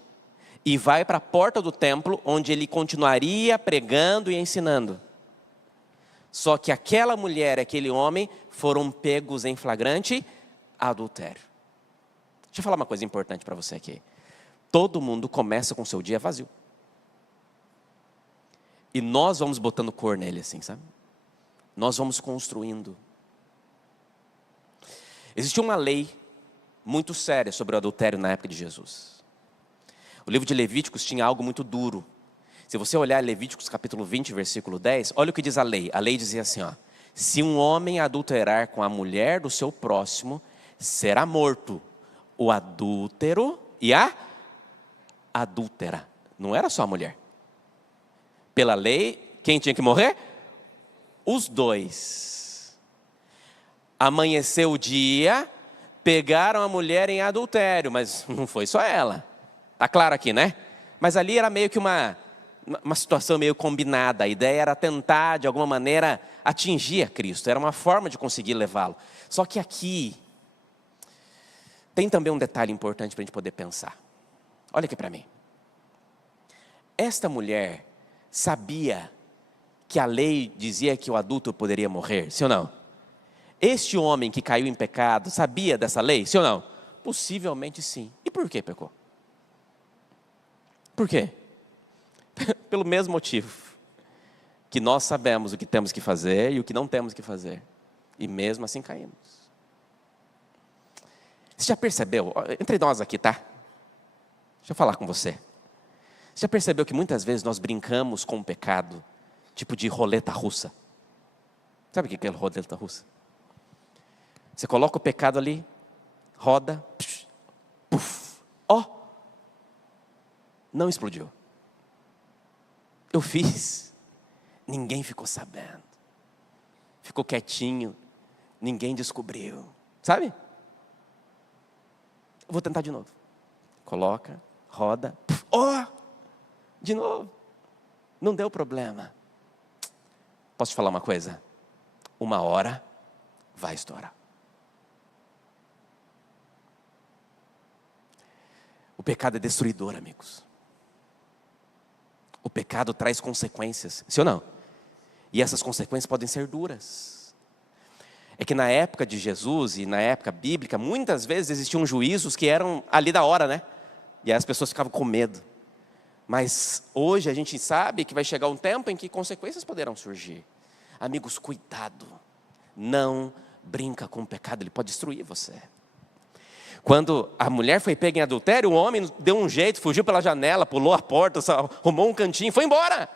e vai para a porta do templo, onde ele continuaria pregando e ensinando. Só que aquela mulher e aquele homem foram pegos em flagrante adultério. Deixa eu falar uma coisa importante para você aqui. Todo mundo começa com o seu dia vazio. E nós vamos botando cor nele assim, sabe? Nós vamos construindo. Existia uma lei muito séria sobre o adultério na época de Jesus. O livro de Levíticos tinha algo muito duro. Se você olhar Levíticos capítulo 20, versículo 10, olha o que diz a lei. A lei dizia assim, ó: se um homem adulterar com a mulher do seu próximo, será morto o adúltero e a adúltera. Não era só a mulher. Pela lei, quem tinha que morrer? Os dois. Amanheceu o dia, pegaram a mulher em adultério, mas não foi só ela. Está claro aqui, né? Mas ali era meio que uma situação meio combinada. A ideia era tentar, de alguma maneira, atingir a Cristo. Era uma forma de conseguir levá-lo. Só que aqui tem também um detalhe importante para a gente poder pensar. Olha aqui para mim. Esta mulher sabia que a lei dizia que o adúltero poderia morrer, sim ou não? Este homem que caiu em pecado sabia dessa lei, sim ou não? Possivelmente sim. E por que pecou? Por quê? Pelo mesmo motivo que nós sabemos o que temos que fazer e o que não temos que fazer. E mesmo assim caímos. Você já percebeu? Entre nós aqui, tá? Deixa eu falar com você. Você já percebeu que muitas vezes nós brincamos com o pecado, tipo de roleta russa? Sabe o que é roleta russa? Você coloca o pecado ali, roda, puf, ó, não explodiu. Eu fiz, ninguém ficou sabendo. Ficou quietinho, ninguém descobriu. Sabe? Eu vou tentar de novo. Coloca, roda, ó, de novo. Não deu problema. Posso te falar uma coisa? Uma hora vai estourar. O pecado é destruidor, amigos. O pecado traz consequências, sim ou não? E essas consequências podem ser duras. É que na época de Jesus e na época bíblica, muitas vezes existiam juízos que eram ali da hora, né? E aí as pessoas ficavam com medo. Mas hoje a gente sabe que vai chegar um tempo em que consequências poderão surgir. Amigos, cuidado. Não brinca com o pecado, ele pode destruir você. Quando a mulher foi pega em adultério, o homem deu um jeito, fugiu pela janela, pulou a porta, arrumou um cantinho, foi embora.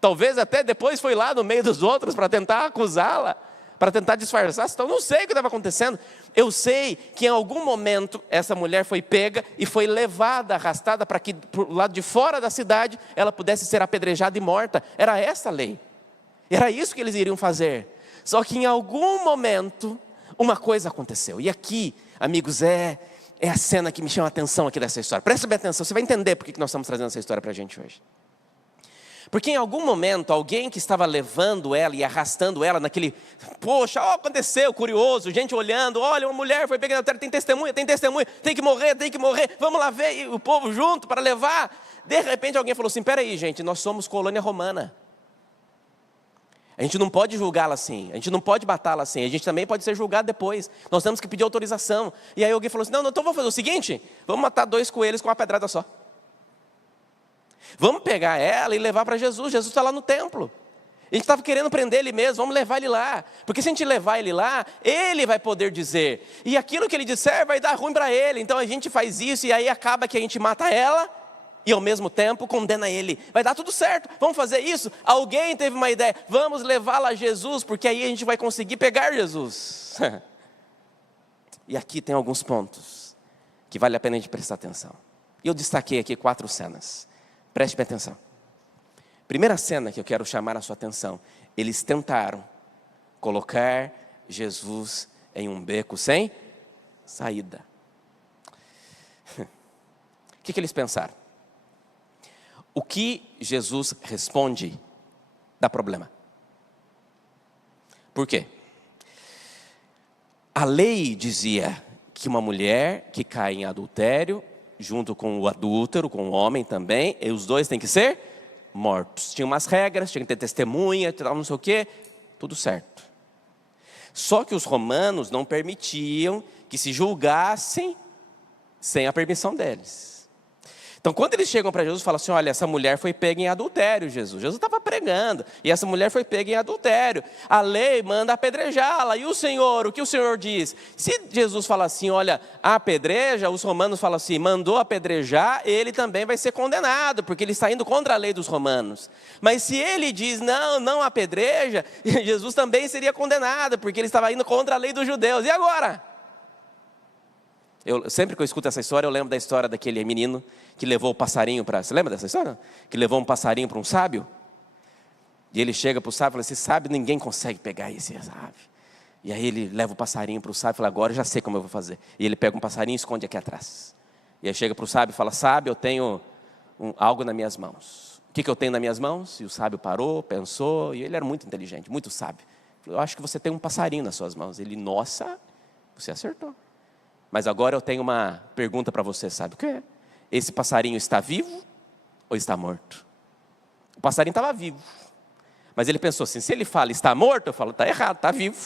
Talvez até depois foi lá no meio dos outros para tentar acusá-la, para tentar disfarçar. Então, não sei o que estava acontecendo. Eu sei que em algum momento essa mulher foi pega e foi levada, arrastada para que, para o lado de fora da cidade, ela pudesse ser apedrejada e morta. Era essa a lei. Era isso que eles iriam fazer. Só que em algum momento, uma coisa aconteceu. E aqui, amigos, é a cena que me chama a atenção aqui dessa história. Presta bem atenção, você vai entender por que nós estamos trazendo essa história para a gente hoje. Porque em algum momento, alguém que estava levando ela e arrastando ela naquele... Poxa, ó, aconteceu, curioso, gente olhando, olha, uma mulher foi pegando, tem testemunha, tem que morrer, vamos lá ver, e o povo junto para levar. De repente alguém falou assim, peraí gente, nós somos colônia romana. A gente não pode julgá-la assim, a gente não pode matá-la assim, a gente também pode ser julgado depois. Nós temos que pedir autorização. E aí alguém falou assim, não, então vamos fazer o seguinte, vamos matar 2 coelhos com uma pedrada só. Vamos pegar ela e levar para Jesus, Jesus está lá no templo. A gente estava querendo prender ele mesmo, vamos levar ele lá. Porque se a gente levar ele lá, ele vai poder dizer. E aquilo que ele disser vai dar ruim para ele. Então a gente faz isso e aí acaba que a gente mata ela e ao mesmo tempo condena ele. Vai dar tudo certo, vamos fazer isso. Alguém teve uma ideia, vamos levá-la a Jesus, porque aí a gente vai conseguir pegar Jesus. E aqui tem alguns pontos que vale a pena a gente prestar atenção. E eu destaquei aqui 4 cenas. Preste bem atenção. Primeira cena que eu quero chamar a sua atenção. Eles tentaram colocar Jesus em um beco sem saída. O que eles pensaram? O que Jesus responde dá problema. Por quê? A lei dizia que uma mulher que cai em adultério, junto com o adúltero, com o homem também, e os dois têm que ser mortos. Tinha umas regras, tinha que ter testemunha, não sei o quê, tudo certo. Só que os romanos não permitiam que se julgassem sem a permissão deles. Então, quando eles chegam para Jesus, falam assim: olha, essa mulher foi pega em adultério, Jesus. Jesus estava pregando, e essa mulher foi pega em adultério. A lei manda apedrejá-la. E o Senhor, o que o Senhor diz? Se Jesus fala assim: olha, apedreja, os romanos falam assim: mandou apedrejar, ele também vai ser condenado, porque ele está indo contra a lei dos romanos. Mas se ele diz: não, não apedreja, Jesus também seria condenado, porque ele estava indo contra a lei dos judeus. E agora? Sempre que eu escuto essa história, eu lembro da história daquele menino que levou o passarinho para... Você lembra dessa história? Que levou um passarinho para um sábio. E ele chega para o sábio e fala: esse sábio, ninguém consegue pegar esse ave. E aí ele leva o passarinho para o sábio e fala: agora eu já sei como eu vou fazer. E ele pega um passarinho e esconde aqui atrás. E aí chega para o sábio e fala: sábio, eu tenho algo nas minhas mãos. O que eu tenho nas minhas mãos? E o sábio parou, pensou, e ele era muito inteligente, muito sábio. Eu acho que você tem um passarinho nas suas mãos. Ele: nossa, você acertou. Mas agora eu tenho uma pergunta para você, sabe o que é? Esse passarinho está vivo ou está morto? O passarinho estava vivo. Mas ele pensou assim: se ele fala está morto, eu falo está errado, está vivo.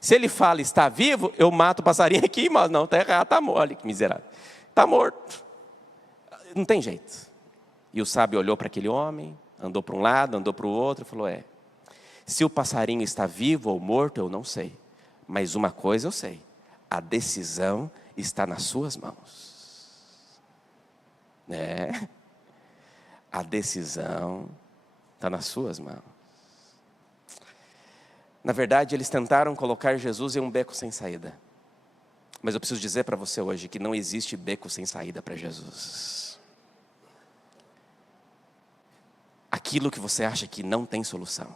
Se ele fala está vivo, eu mato o passarinho aqui, mas não, está errado, está morto. Olha que miserável. Está morto. Não tem jeito. E o sábio olhou para aquele homem, andou para um lado, andou para o outro e falou: se o passarinho está vivo ou morto, eu não sei. Mas uma coisa eu sei: a decisão está nas suas mãos. A decisão está nas suas mãos. Na verdade, eles tentaram colocar Jesus em um beco sem saída. Mas eu preciso dizer para você hoje que não existe beco sem saída para Jesus. Aquilo que você acha que não tem solução,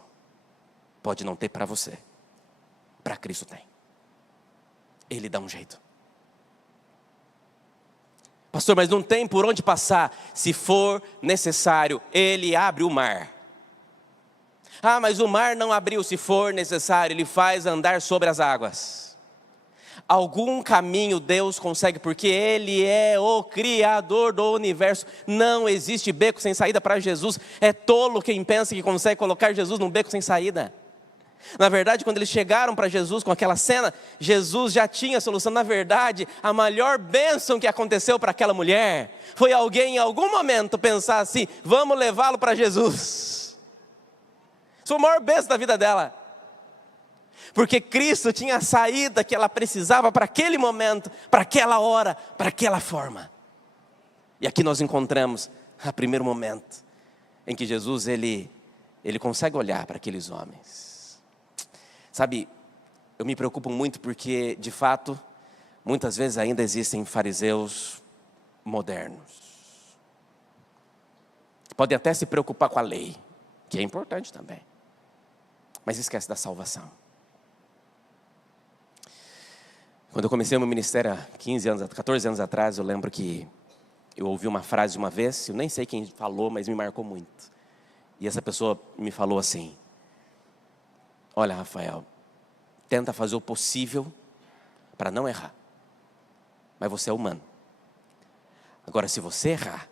pode não ter para você. Para Cristo tem. Ele dá um jeito. Pastor, mas não tem por onde passar. Se for necessário, Ele abre o mar. Ah, mas o mar não abriu. Se for necessário, Ele faz andar sobre as águas. Algum caminho Deus consegue, porque Ele é o Criador do universo. Não existe beco sem saída para Jesus. É tolo quem pensa que consegue colocar Jesus num beco sem saída. Na verdade, quando eles chegaram para Jesus com aquela cena, Jesus já tinha a solução. Na verdade, a maior bênção que aconteceu para aquela mulher foi alguém em algum momento pensar assim: vamos levá-lo para Jesus. Isso foi a maior bênção da vida dela, porque Cristo tinha a saída que ela precisava para aquele momento, para aquela hora, para aquela forma. E aqui nós encontramos o primeiro momento em que Jesus ele consegue olhar para aqueles homens. Sabe, eu me preocupo muito porque, de fato, muitas vezes ainda existem fariseus modernos. Podem até se preocupar com a lei, que é importante também, mas esquece da salvação. Quando eu comecei o meu ministério há 14 anos atrás, eu lembro que eu ouvi uma frase uma vez, eu nem sei quem falou, mas me marcou muito. E essa pessoa me falou assim: olha, Rafael, tenta fazer o possível para não errar, mas você é humano. Agora, se você errar,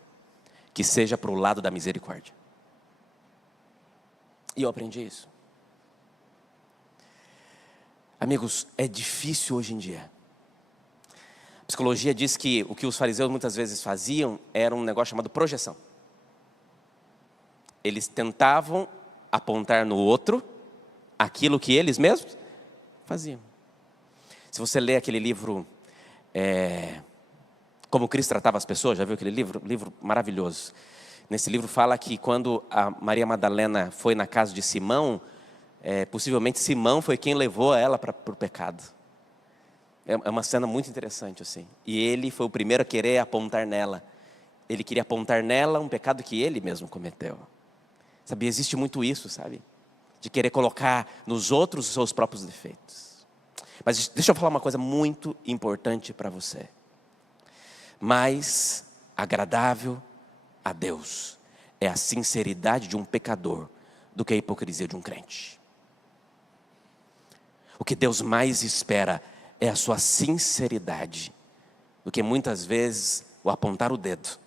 que seja para o lado da misericórdia. E eu aprendi isso. Amigos, é difícil hoje em dia. A psicologia diz que o que os fariseus muitas vezes faziam era um negócio chamado projeção. Eles tentavam apontar no outro aquilo que eles mesmos faziam. Se você lê aquele livro, Como Cristo Tratava as Pessoas, já viu aquele livro? Livro maravilhoso. Nesse livro fala que quando a Maria Madalena foi na casa de Simão, possivelmente Simão foi quem levou ela para o pecado. É uma cena muito interessante assim. E ele foi o primeiro a querer apontar nela. Ele queria apontar nela um pecado que ele mesmo cometeu. Sabe, existe muito isso, sabe? De querer colocar nos outros os seus próprios defeitos. Mas deixa eu falar uma coisa muito importante para você. Mais agradável a Deus é a sinceridade de um pecador do que a hipocrisia de um crente. O que Deus mais espera é a sua sinceridade, do que muitas vezes o apontar o dedo,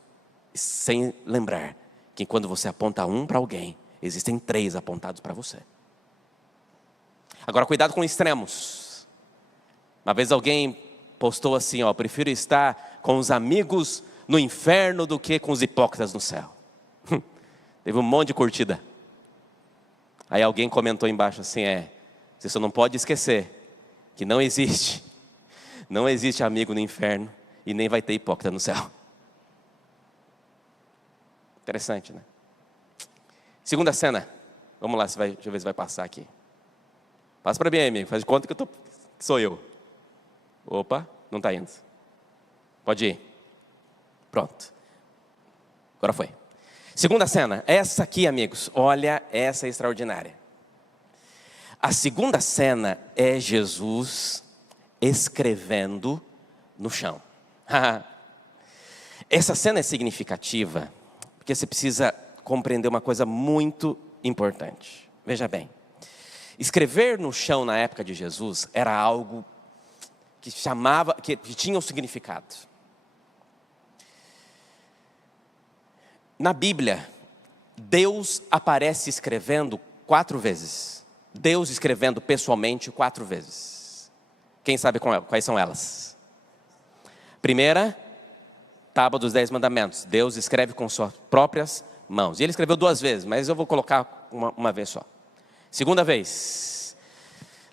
sem lembrar que quando você aponta um para alguém, existem 3 apontados para você. Agora, cuidado com extremos. Uma vez alguém postou assim: prefiro estar com os amigos no inferno do que com os hipócritas no céu. Teve um monte de curtida. Aí alguém comentou embaixo assim, você só não pode esquecer que não existe amigo no inferno e nem vai ter hipócrita no céu. Interessante, né? Segunda cena. Vamos lá, deixa eu ver se vai passar aqui. Passa para mim, amigo. Faz de conta que sou eu. Opa, não está indo. Pode ir. Pronto. Agora foi. Segunda cena. Essa aqui, amigos. Olha, essa é extraordinária. A segunda cena é Jesus escrevendo no chão. Essa cena é significativa, porque você precisa compreender uma coisa muito importante. Veja bem, escrever no chão na época de Jesus era algo que tinha um significado. Na Bíblia, Deus aparece escrevendo 4 vezes. Deus escrevendo pessoalmente 4 vezes. Quem sabe quais são elas? Primeira, Tábua dos 10 Mandamentos. Deus escreve com suas próprias mãos. E ele escreveu 2 vezes, mas eu vou colocar uma vez só. Segunda vez,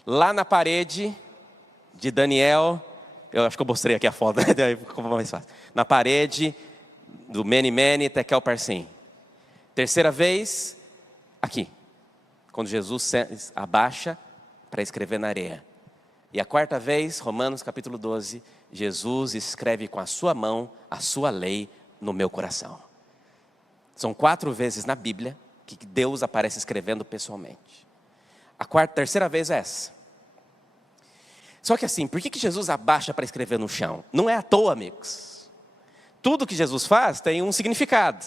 lá na parede de Daniel, eu acho que eu mostrei aqui a foto, daí ficou mais fácil. Na parede do Mene Mene Tekel Parsim. Terceira vez, aqui, quando Jesus abaixa para escrever na areia. E a quarta vez, Romanos capítulo 12, Jesus escreve com a sua mão a sua lei no meu coração. São 4 vezes na Bíblia que Deus aparece escrevendo pessoalmente. A terceira vez é essa. Só que assim, por que Jesus abaixa para escrever no chão? Não é à toa, amigos. Tudo que Jesus faz tem um significado.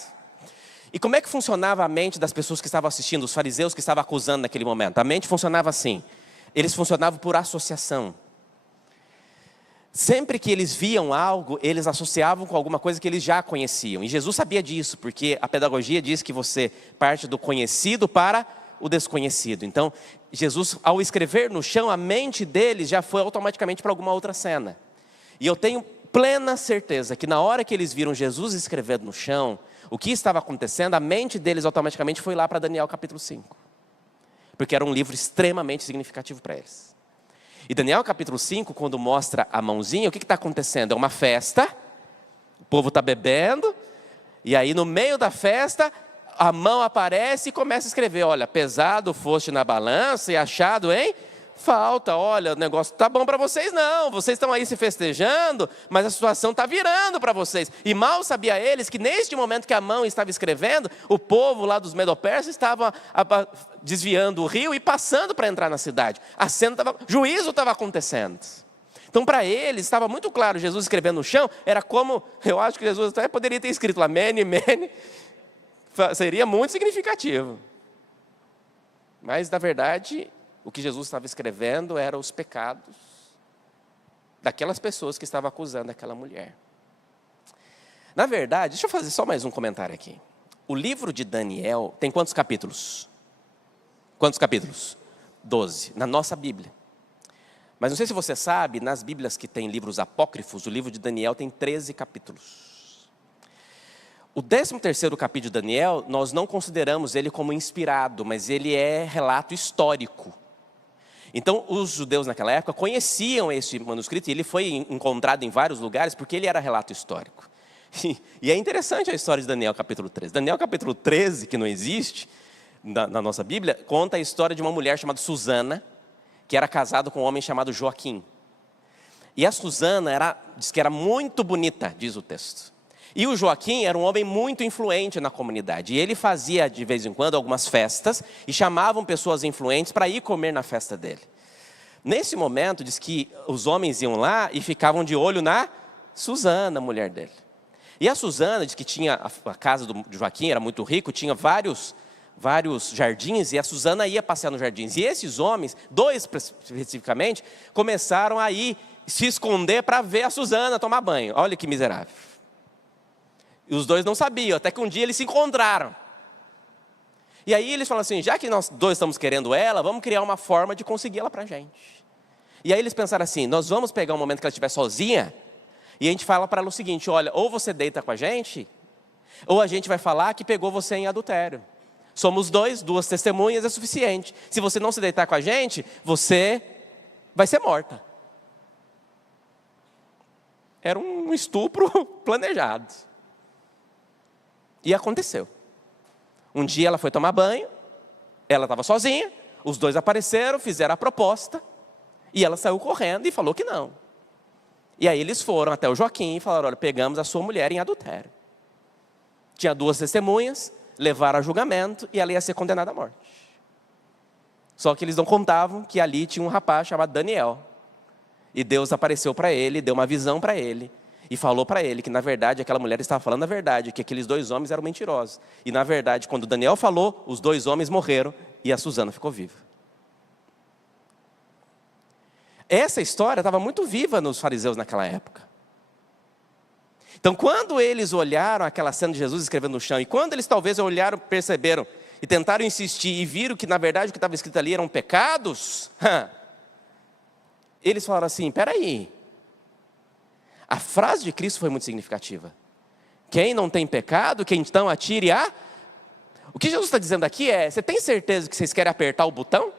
E como é que funcionava a mente das pessoas que estavam assistindo, os fariseus que estavam acusando naquele momento? A mente funcionava assim. Eles funcionavam por associação. Sempre que eles viam algo, eles associavam com alguma coisa que eles já conheciam. E Jesus sabia disso, porque a pedagogia diz que você parte do conhecido para o desconhecido. Então, Jesus, ao escrever no chão, a mente deles já foi automaticamente para alguma outra cena. E eu tenho plena certeza que na hora que eles viram Jesus escrevendo no chão, o que estava acontecendo, a mente deles automaticamente foi lá para Daniel capítulo 5. Porque era um livro extremamente significativo para eles. E Daniel capítulo 5, quando mostra a mãozinha, o que está acontecendo? É uma festa, o povo está bebendo, e aí no meio da festa, a mão aparece e começa a escrever, olha, pesado foste na balança e achado em falta, olha, o negócio está bom para vocês não, vocês estão aí se festejando, mas a situação está virando para vocês. E mal sabia eles que neste momento que a mão estava escrevendo, o povo lá dos Medo-Persas estava desviando o rio e passando para entrar na cidade. A cena juízo estava acontecendo. Então para eles estava muito claro, Jesus escrevendo no chão, era como, eu acho que Jesus até poderia ter escrito lá, Mene, Mene, seria muito significativo. Mas na verdade, o que Jesus estava escrevendo eram os pecados daquelas pessoas que estavam acusando aquela mulher. Na verdade, deixa eu fazer só mais um comentário aqui. O livro de Daniel tem quantos capítulos? Quantos capítulos? 12, na nossa Bíblia. Mas não sei se você sabe, nas Bíblias que tem livros apócrifos, o livro de Daniel tem 13 capítulos. O 13º capítulo de Daniel, nós não consideramos ele como inspirado, mas ele é relato histórico. Então, os judeus naquela época conheciam esse manuscrito, e ele foi encontrado em vários lugares, porque ele era relato histórico. E é interessante a história de Daniel capítulo 13. Daniel capítulo 13, que não existe na nossa Bíblia, conta a história de uma mulher chamada Susana, que era casada com um homem chamado Joaquim. E a Susana diz que era muito bonita, diz o texto. E o Joaquim era um homem muito influente na comunidade. E ele fazia, de vez em quando, algumas festas e chamavam pessoas influentes para ir comer na festa dele. Nesse momento, diz que os homens iam lá e ficavam de olho na Susana, mulher dele. E a Susana diz que tinha, a casa do Joaquim era muito rico, tinha vários jardins, e a Susana ia passear nos jardins. E esses homens, 2 especificamente, começaram a ir se esconder para ver a Susana tomar banho. Olha que miserável. E os 2 não sabiam, até que um dia eles se encontraram. E aí eles falam assim, já que nós 2 estamos querendo ela, vamos criar uma forma de conseguir ela para a gente. E aí eles pensaram assim, nós vamos pegar um momento que ela estiver sozinha, E a gente fala para ela o seguinte: olha, ou você deita com a gente, ou a gente vai falar que pegou você em adultério. Somos duas testemunhas é suficiente. Se você não se deitar com a gente, você vai ser morta. Era um estupro planejado. E aconteceu. Um dia ela foi tomar banho, ela estava sozinha, os dois apareceram, fizeram a proposta, e ela saiu correndo e falou que não. E aí eles foram até o Joaquim e falaram: olha, pegamos a sua mulher em adultério. Tinha 2 testemunhas, levaram a julgamento e ela ia ser condenada à morte. Só que eles não contavam que ali tinha um rapaz chamado Daniel. E Deus apareceu para ele, deu uma visão para ele, e falou para ele que na verdade aquela mulher estava falando a verdade, que aqueles 2 homens eram mentirosos. E na verdade, quando Daniel falou, os 2 homens morreram e a Susana ficou viva. Essa história estava muito viva nos fariseus naquela época. Então, quando eles olharam aquela cena de Jesus escrevendo no chão, e quando eles talvez olharam, perceberam, e tentaram insistir, e viram que na verdade o que estava escrito ali eram pecados, eles falaram assim: peraí, a frase de Cristo foi muito significativa. Quem não tem pecado, que então atire a... O que Jesus está dizendo aqui é: você tem certeza que vocês querem apertar o botão?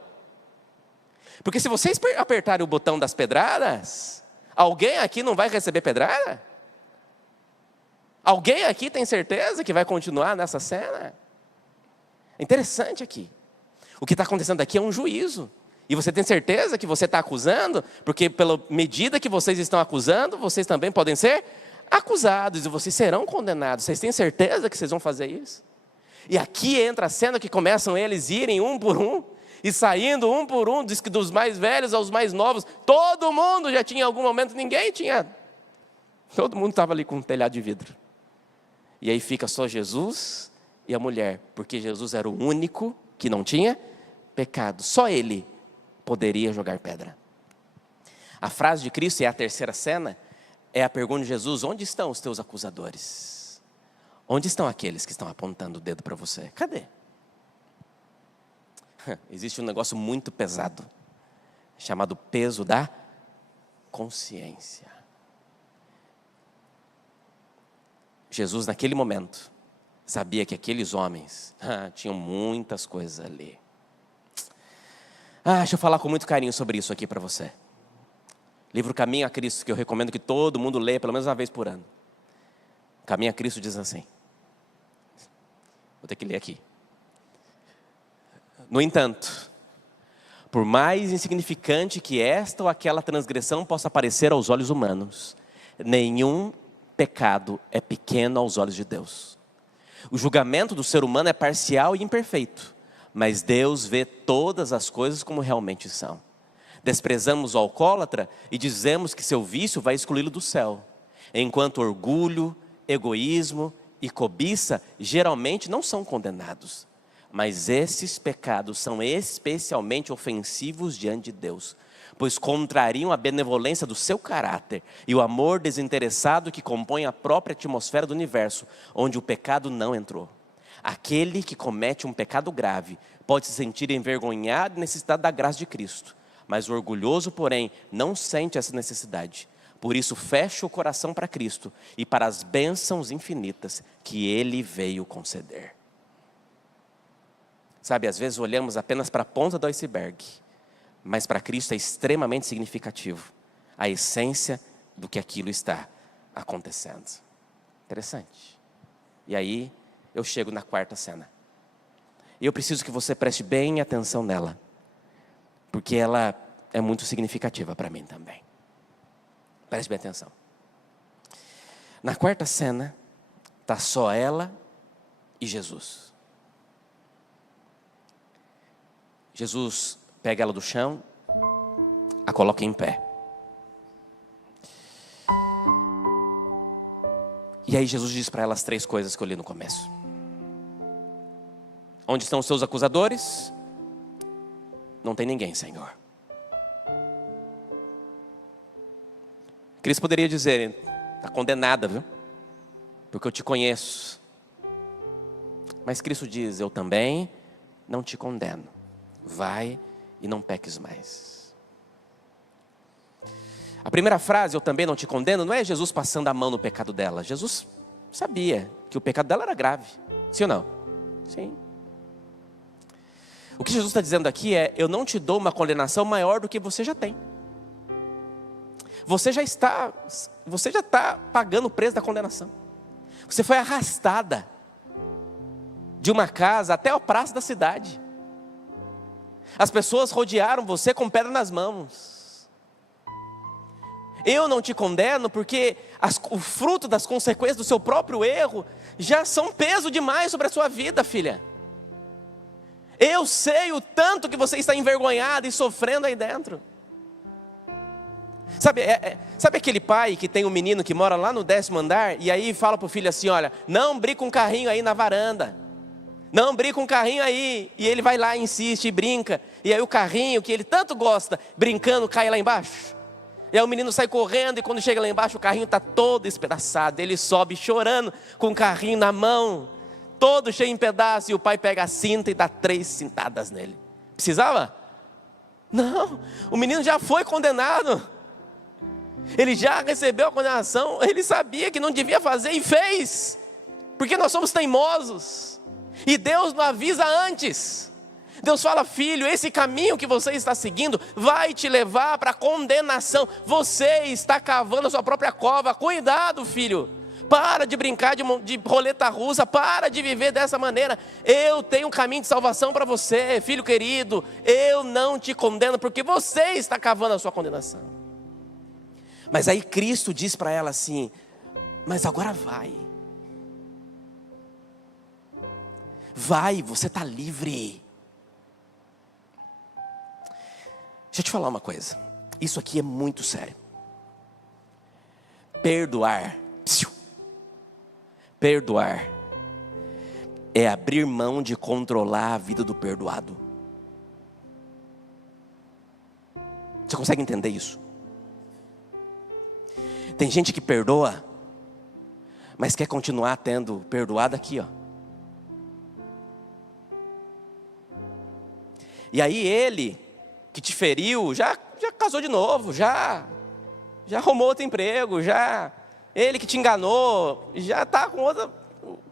Porque se vocês apertarem o botão das pedradas, alguém aqui não vai receber pedrada? Alguém aqui tem certeza que vai continuar nessa cena? É interessante aqui. O que está acontecendo aqui é um juízo. E você tem certeza que você está acusando? Porque pela medida que vocês estão acusando, vocês também podem ser acusados. E vocês serão condenados. Vocês têm certeza que vocês vão fazer isso? E aqui entra a cena que começam eles irem um por um. E saindo um por um, diz que dos mais velhos aos mais novos. Todo mundo já tinha em algum momento, ninguém tinha. Todo mundo estava ali com um telhado de vidro. E aí fica só Jesus e a mulher. Porque Jesus era o único que não tinha pecado. Só ele poderia jogar pedra. A frase de Cristo, e é a terceira cena, é a pergunta de Jesus: onde estão os teus acusadores? Onde estão aqueles que estão apontando o dedo para você? Cadê? Existe um negócio muito pesado, chamado peso da consciência. Jesus, naquele momento, sabia que aqueles homens tinham muitas coisas ali. Deixa eu falar com muito carinho sobre isso aqui para você. Livro Caminho a Cristo, que eu recomendo que todo mundo leia pelo menos uma vez por ano. Caminho a Cristo diz assim. Vou ter que ler aqui. No entanto, por mais insignificante que esta ou aquela transgressão possa parecer aos olhos humanos, nenhum pecado é pequeno aos olhos de Deus. O julgamento do ser humano é parcial e imperfeito, mas Deus vê todas as coisas como realmente são. Desprezamos o alcoólatra e dizemos que seu vício vai excluí-lo do céu, enquanto orgulho, egoísmo e cobiça geralmente não são condenados. Mas esses pecados são especialmente ofensivos diante de Deus, pois contrariam a benevolência do seu caráter e o amor desinteressado que compõe a própria atmosfera do universo, onde o pecado não entrou. Aquele que comete um pecado grave pode se sentir envergonhado e necessitado da graça de Cristo, mas o orgulhoso, porém, não sente essa necessidade. Por isso fecha o coração para Cristo e para as bênçãos infinitas que Ele veio conceder. Sabe, às vezes olhamos apenas para a ponta do iceberg, mas para Cristo é extremamente significativo a essência do que aquilo está acontecendo. Interessante. E aí eu chego na quarta cena. E eu preciso que você preste bem atenção nela, porque ela é muito significativa para mim também. Preste bem atenção. Na quarta cena, está só ela e Jesus. Jesus pega ela do chão, a coloca em pé. E aí Jesus diz para ela as 3 coisas que eu li no começo. Onde estão os seus acusadores? Não tem ninguém, Senhor. Cristo poderia dizer: está condenada, viu? Porque eu te conheço. Mas Cristo diz: eu também não te condeno. Vai e não peques mais. A primeira frase, eu também não te condeno, não é Jesus passando a mão no pecado dela. Jesus sabia que o pecado dela era grave. Sim ou não? Sim. O que Jesus está dizendo aqui é: eu não te dou uma condenação maior do que você já tem. Você já está pagando o preço da condenação. Você foi arrastada de uma casa até a praça da cidade. As pessoas rodearam você com pedra nas mãos. Eu não te condeno porque o fruto das consequências do seu próprio erro já são peso demais sobre a sua vida, filha. Eu sei o tanto que você está envergonhada e sofrendo aí dentro. Sabe aquele pai que tem um menino que mora lá no 10º andar e aí fala para o filho assim: olha, não brinca com um carrinho aí na varanda. Não brinca com um carrinho aí. E ele vai lá, insiste e brinca. E aí o carrinho que ele tanto gosta, brincando, cai lá embaixo. E aí o menino sai correndo e quando chega lá embaixo o carrinho está todo espedaçado. Ele sobe chorando com o carrinho na mão, todo cheio em pedaços, e o pai pega a cinta e dá 3 cintadas nele. Precisava? Não, o menino já foi condenado. Ele já recebeu a condenação. Ele sabia que não devia fazer e fez, porque nós somos teimosos. E Deus não avisa antes. Deus fala: filho, esse caminho que você está seguindo vai te levar para a condenação. Você está cavando a sua própria cova. Cuidado, filho. Para de brincar de roleta russa. Para de viver dessa maneira. Eu tenho um caminho de salvação para você, filho querido. Eu não te condeno porque você está cavando a sua condenação. Mas aí Cristo diz para ela assim: mas agora vai. Vai, você está livre. Deixa eu te falar uma coisa. Isso aqui é muito sério. Perdoar é abrir mão de controlar a vida do perdoado. Você consegue entender isso? Tem gente que perdoa, mas quer continuar tendo perdoado aqui, ó. E aí ele que te feriu já casou de novo, já arrumou outro emprego, ele que te enganou já está com outra,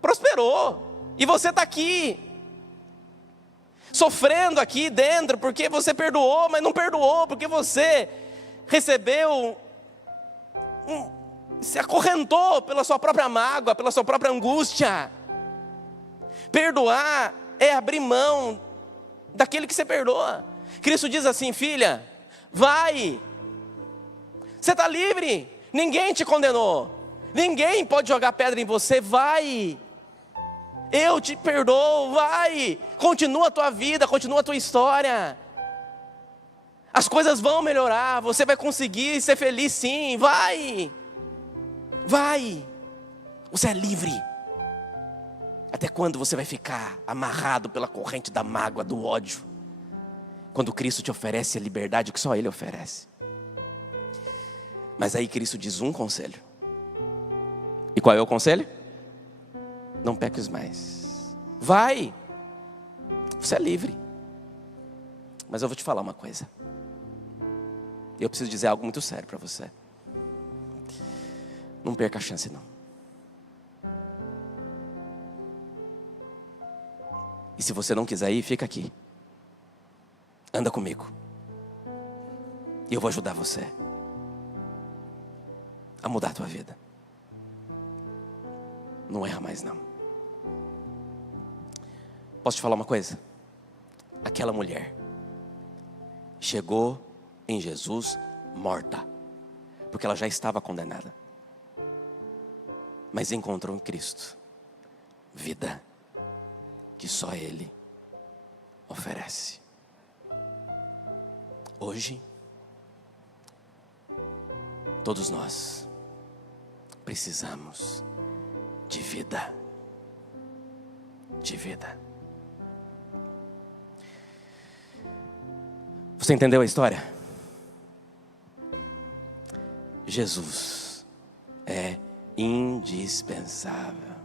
prosperou. E você está aqui, sofrendo aqui dentro, porque você perdoou, mas não perdoou, porque você recebeu, se acorrentou pela sua própria mágoa, pela sua própria angústia. Perdoar é abrir mão daquele que você perdoa. Cristo diz assim: filha, vai, você está livre, ninguém te condenou, ninguém pode jogar pedra em você, vai, eu te perdoo, vai, continua a tua vida, continua a tua história, as coisas vão melhorar, você vai conseguir ser feliz sim, vai, você é livre. Até quando você vai ficar amarrado pela corrente da mágoa, do ódio, quando Cristo te oferece a liberdade que só Ele oferece? Mas aí Cristo diz um conselho. E qual é o conselho? Não peques mais. Vai, você é livre. Mas eu vou te falar uma coisa. Eu preciso dizer algo muito sério para você. Não perca a chance não. E se você não quiser ir, fica aqui. Anda comigo. E eu vou ajudar você a mudar a tua vida. Não erra mais não. Posso te falar uma coisa? Aquela mulher chegou em Jesus morta, porque ela já estava condenada. Mas encontrou em Cristo vida que só Ele oferece. Hoje, todos nós precisamos de vida. De vida. Você entendeu a história? Jesus é indispensável.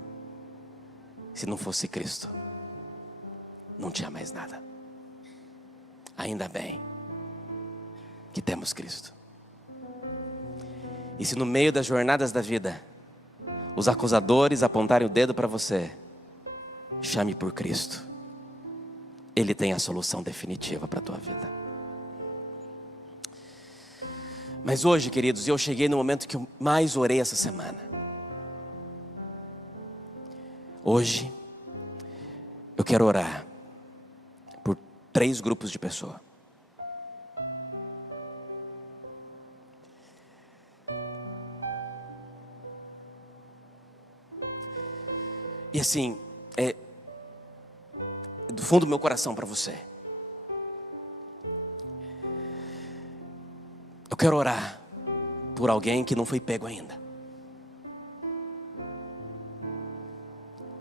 Se não fosse Cristo, não tinha mais nada. Ainda bem que temos Cristo. E se no meio das jornadas da vida os acusadores apontarem o dedo para você, chame por Cristo. Ele tem a solução definitiva para a tua vida. Mas hoje, queridos, eu cheguei no momento que eu mais orei essa semana. Hoje, eu quero orar por 3 grupos de pessoas. E assim, do fundo do meu coração para você, eu quero orar por alguém que não foi pego ainda,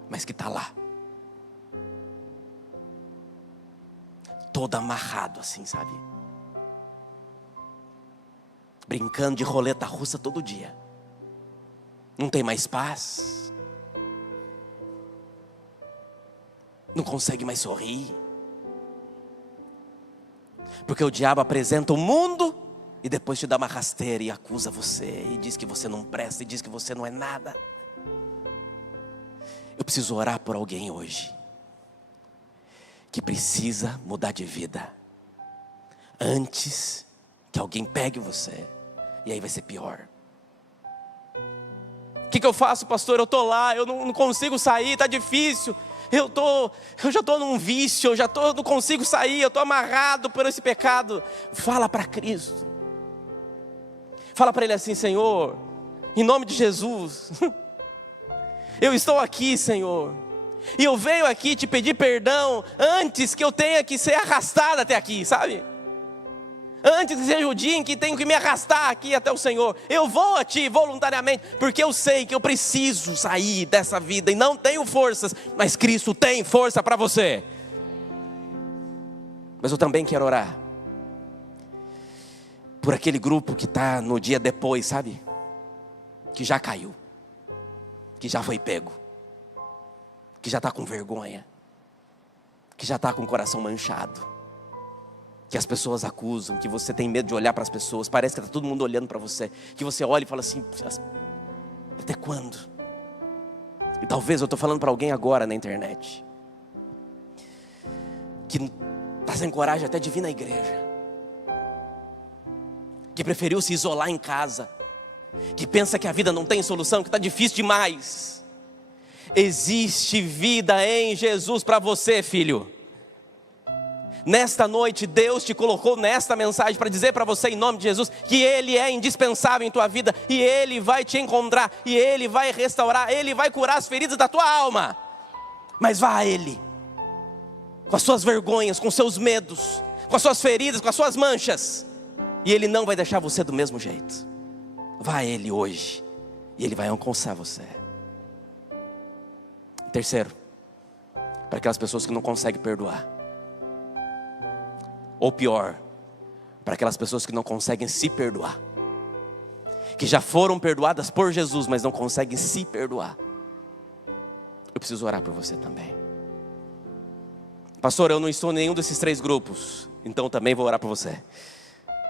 mas que está lá, todo amarrado assim, sabe? Brincando de roleta russa todo dia. Não tem mais paz. Não consegue mais sorrir. Porque o diabo apresenta o mundo e depois te dá uma rasteira e acusa você e diz que você não presta e diz que você não é nada. Eu preciso orar por alguém hoje que precisa mudar de vida antes que alguém pegue você, e aí vai ser pior. O que eu faço, pastor? Eu estou lá, eu não consigo sair, está difícil. Eu já estou num vício, não consigo sair, eu estou amarrado por esse pecado. Fala para Cristo. Fala para Ele assim: Senhor, em nome de Jesus, eu estou aqui, Senhor, e eu venho aqui te pedir perdão antes que eu tenha que ser arrastado até aqui, sabe? Antes que seja o dia em que tenho que me arrastar aqui até o Senhor. Eu vou a Ti voluntariamente, porque eu sei que eu preciso sair dessa vida e não tenho forças, mas Cristo tem força para você. Mas eu também quero orar por aquele grupo que está no dia depois, sabe? Que já caiu, que já foi pego, que já está com vergonha, que já está com o coração manchado, que as pessoas acusam, que você tem medo de olhar para as pessoas, parece que está todo mundo olhando para você, que você olha e fala assim: até quando? E talvez eu estou falando para alguém agora na internet, que está sem coragem até de vir na igreja, que preferiu se isolar em casa, que pensa que a vida não tem solução, que está difícil demais. Existe vida em Jesus para você, filho. Nesta noite, Deus te colocou nesta mensagem para dizer para você, em nome de Jesus, que Ele é indispensável em tua vida, e Ele vai te encontrar, e Ele vai restaurar, Ele vai curar as feridas da tua alma. Mas vá a Ele, com as suas vergonhas, com os seus medos, com as suas feridas, com as suas manchas, e Ele não vai deixar você do mesmo jeito. Vá a Ele hoje, e Ele vai alcançar você. Terceiro, para aquelas pessoas que não conseguem perdoar. Ou pior, para aquelas pessoas que não conseguem se perdoar, que já foram perdoadas por Jesus, mas não conseguem se perdoar. Eu preciso orar por você também. Pastor, eu não estou em nenhum desses 3 grupos, então também vou orar por você,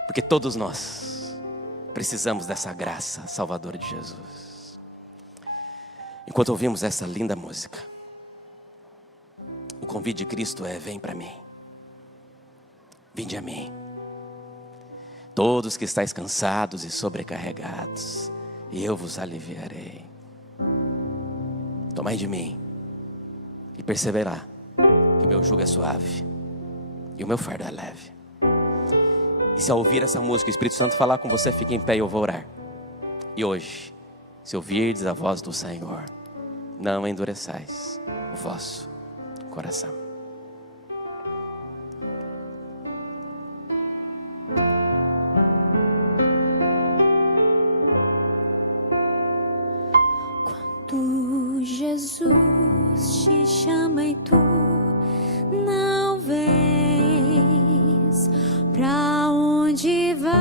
porque todos nós precisamos dessa graça salvadora de Jesus. Enquanto ouvimos essa linda música, o convite de Cristo é: vem para mim. Vinde a mim, todos que estáis cansados e sobrecarregados, e eu vos aliviarei. Tomai de mim e perceberá que o meu jugo é suave e o meu fardo é leve. E se ao ouvir essa música, o Espírito Santo falar com você, fique em pé e eu vou orar. E hoje, se ouvirdes a voz do Senhor, não endureçais o vosso coração. Jesus te chama e tu não vês pra onde vais,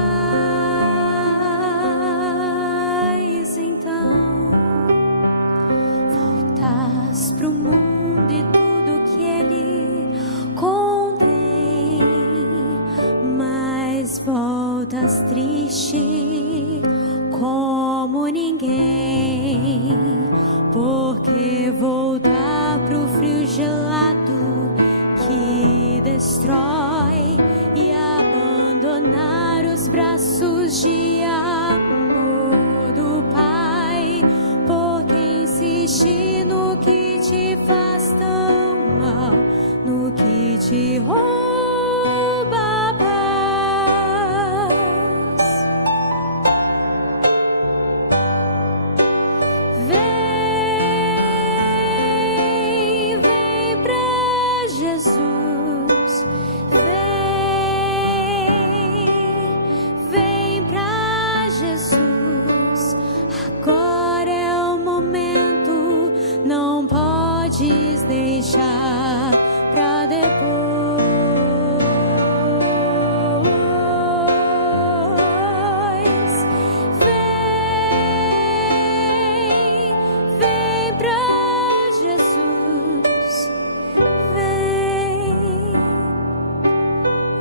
então voltas pro mundo e tudo que ele contém, mas voltas triste com ninguém. Porque voltar pro frio gelado que destrói e abandonar os braços de amor do Pai? Porque insistir no que te faz tão mal, no que te rouba a paz? Vem, vem pra Jesus. Vem pra Jesus. Agora é o momento, não podes deixar pra depois. Vem pra Jesus.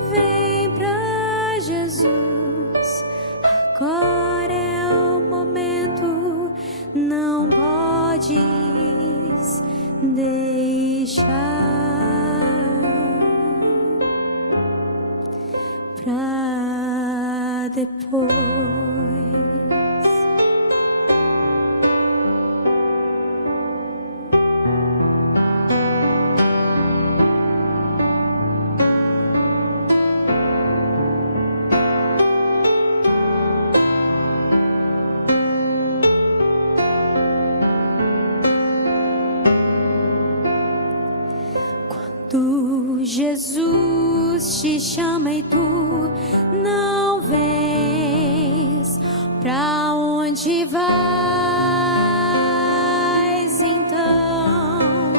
Vem pra Jesus. Agora é o momento, não podes deixar pra depois. Quando Jesus te chama e tu não vens, pra onde vais então?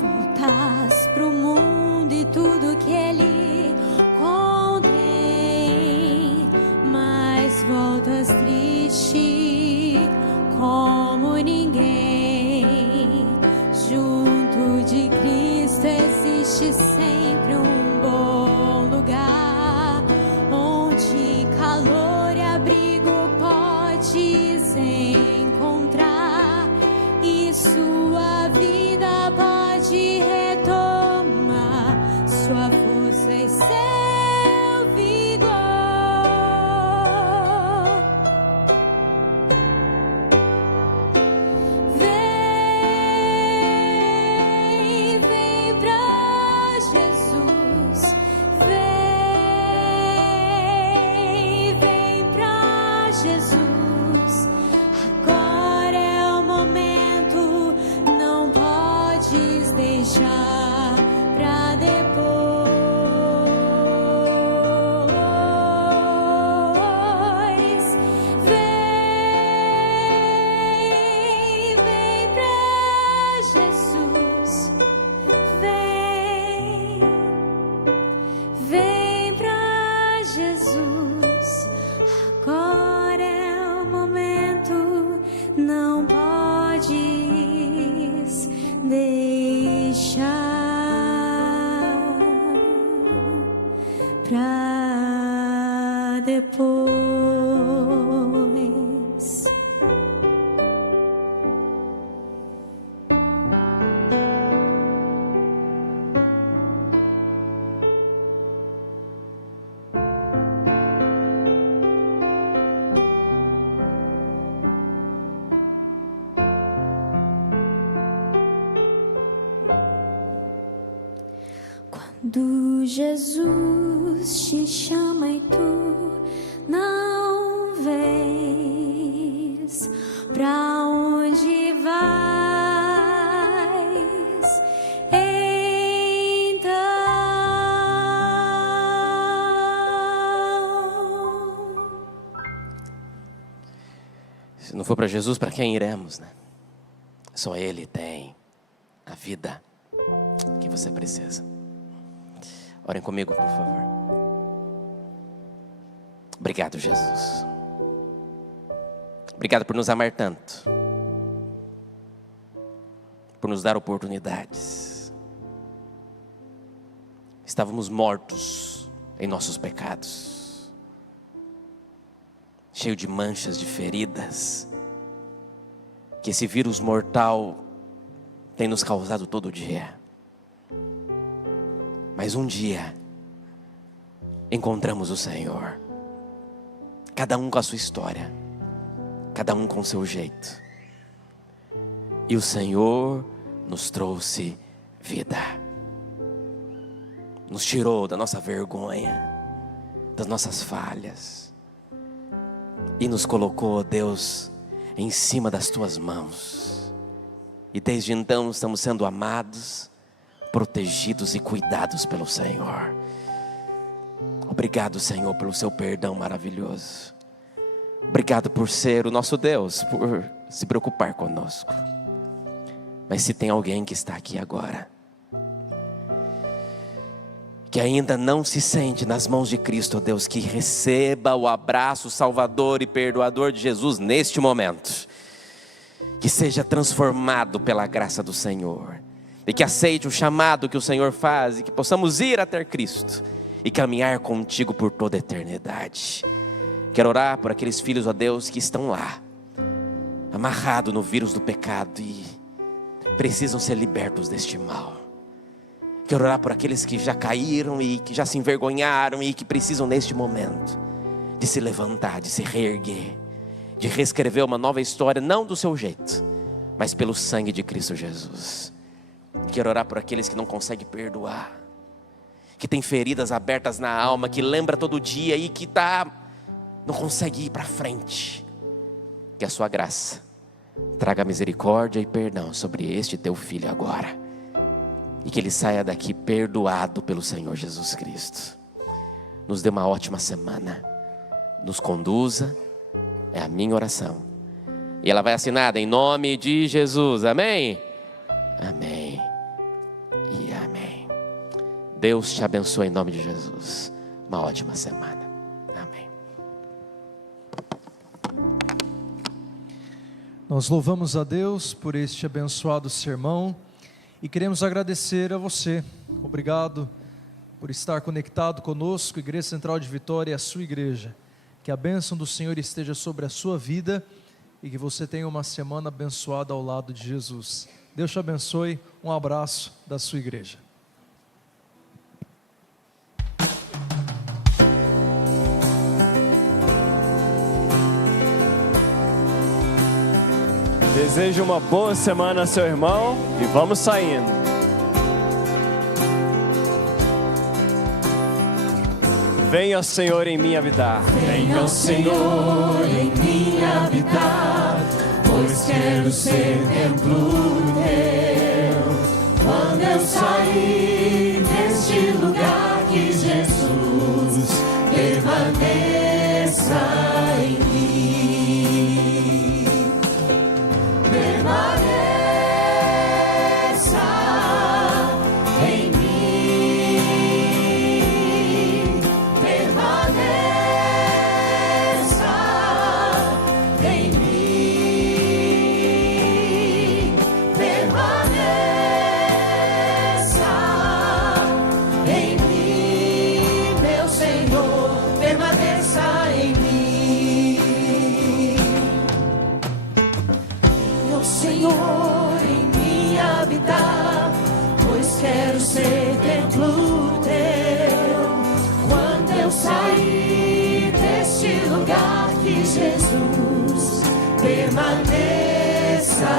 Voltas pro mundo e tudo que ele contém, mas voltas triste como ninguém. Junto de Cristo existe sempre um bom lugar, onde calor e abrigo podes encontrar, e sua vida pode retomar sua força e seu vigor. Vem pra Jesus. Vem pra Jesus. Agora é o momento, não podes deixar pra depois. Vem pra Jesus. Vem pra Jesus. Agora é o momento, não podes deixar pra depois. Quando Jesus te chama e tu não vês, pra onde vais então? Se não for para Jesus, para quem iremos, né? Só Ele tem a vida que você precisa. Orem comigo, por favor. Obrigado, Jesus. Obrigado por nos amar tanto, por nos dar oportunidades. Estávamos mortos em nossos pecados, cheio de manchas, de feridas, que esse vírus mortal tem nos causado todo dia. Mas um dia encontramos o Senhor, cada um com a sua história, cada um com o seu jeito, e o Senhor nos trouxe vida, nos tirou da nossa vergonha, das nossas falhas, e nos colocou, Deus, em cima das tuas mãos. E desde então estamos sendo amados, protegidos e cuidados pelo Senhor. Obrigado, Senhor, pelo seu perdão maravilhoso. Obrigado por ser o nosso Deus, por se preocupar conosco. Mas se tem alguém que está aqui agora, que ainda não se sente nas mãos de Cristo, Deus, que receba o abraço salvador e perdoador de Jesus neste momento. Que seja transformado pela graça do Senhor. E que aceite o chamado que o Senhor faz. E que possamos ir até Cristo e caminhar contigo por toda a eternidade. Quero orar por aqueles filhos, ó Deus, que estão lá, amarrados no vírus do pecado e precisam ser libertos deste mal. Quero orar por aqueles que já caíram e que já se envergonharam e que precisam neste momento de se levantar, de se reerguer, de reescrever uma nova história, não do seu jeito, mas pelo sangue de Cristo Jesus. Quero orar por aqueles que não conseguem perdoar, que tem feridas abertas na alma, que lembra todo dia e que não consegue ir para frente. Que a sua graça traga misericórdia e perdão sobre este teu filho agora. E que ele saia daqui perdoado pelo Senhor Jesus Cristo. Nos dê uma ótima semana. Nos conduza. É a minha oração. E ela vai assinada em nome de Jesus. Amém? Amém. E amém. Deus te abençoe em nome de Jesus. Uma ótima semana. Amém. Nós louvamos a Deus por este abençoado sermão. E queremos agradecer a você. Obrigado por estar conectado conosco, Igreja Central de Vitória e a sua igreja. Que a bênção do Senhor esteja sobre a sua vida e que você tenha uma semana abençoada ao lado de Jesus. Deus te abençoe. Um abraço da sua igreja. Desejo uma boa semana, seu irmão, e vamos saindo. Venha, Senhor, em mim habitar. Venha, Senhor, em mim habitar, pois quero ser templo teu. Quando eu sair deste lugar, que Jesus permaneça em mim. Permaneça em mim, permaneça em mim, permaneça em mim, meu Senhor, permaneça em mim. Senhor, em mim habitar, pois quero ser templo teu. Quando eu sair deste lugar, que Jesus permaneça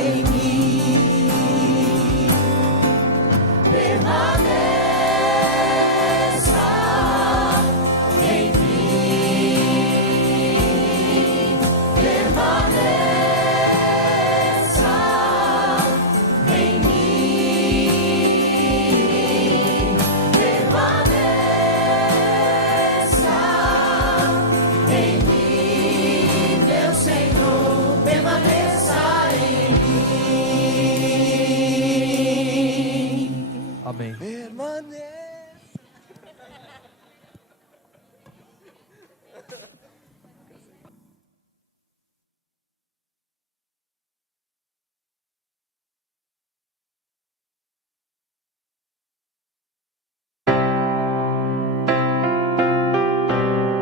em mim, permaneça em mim, permaneça Amém. Permaneça.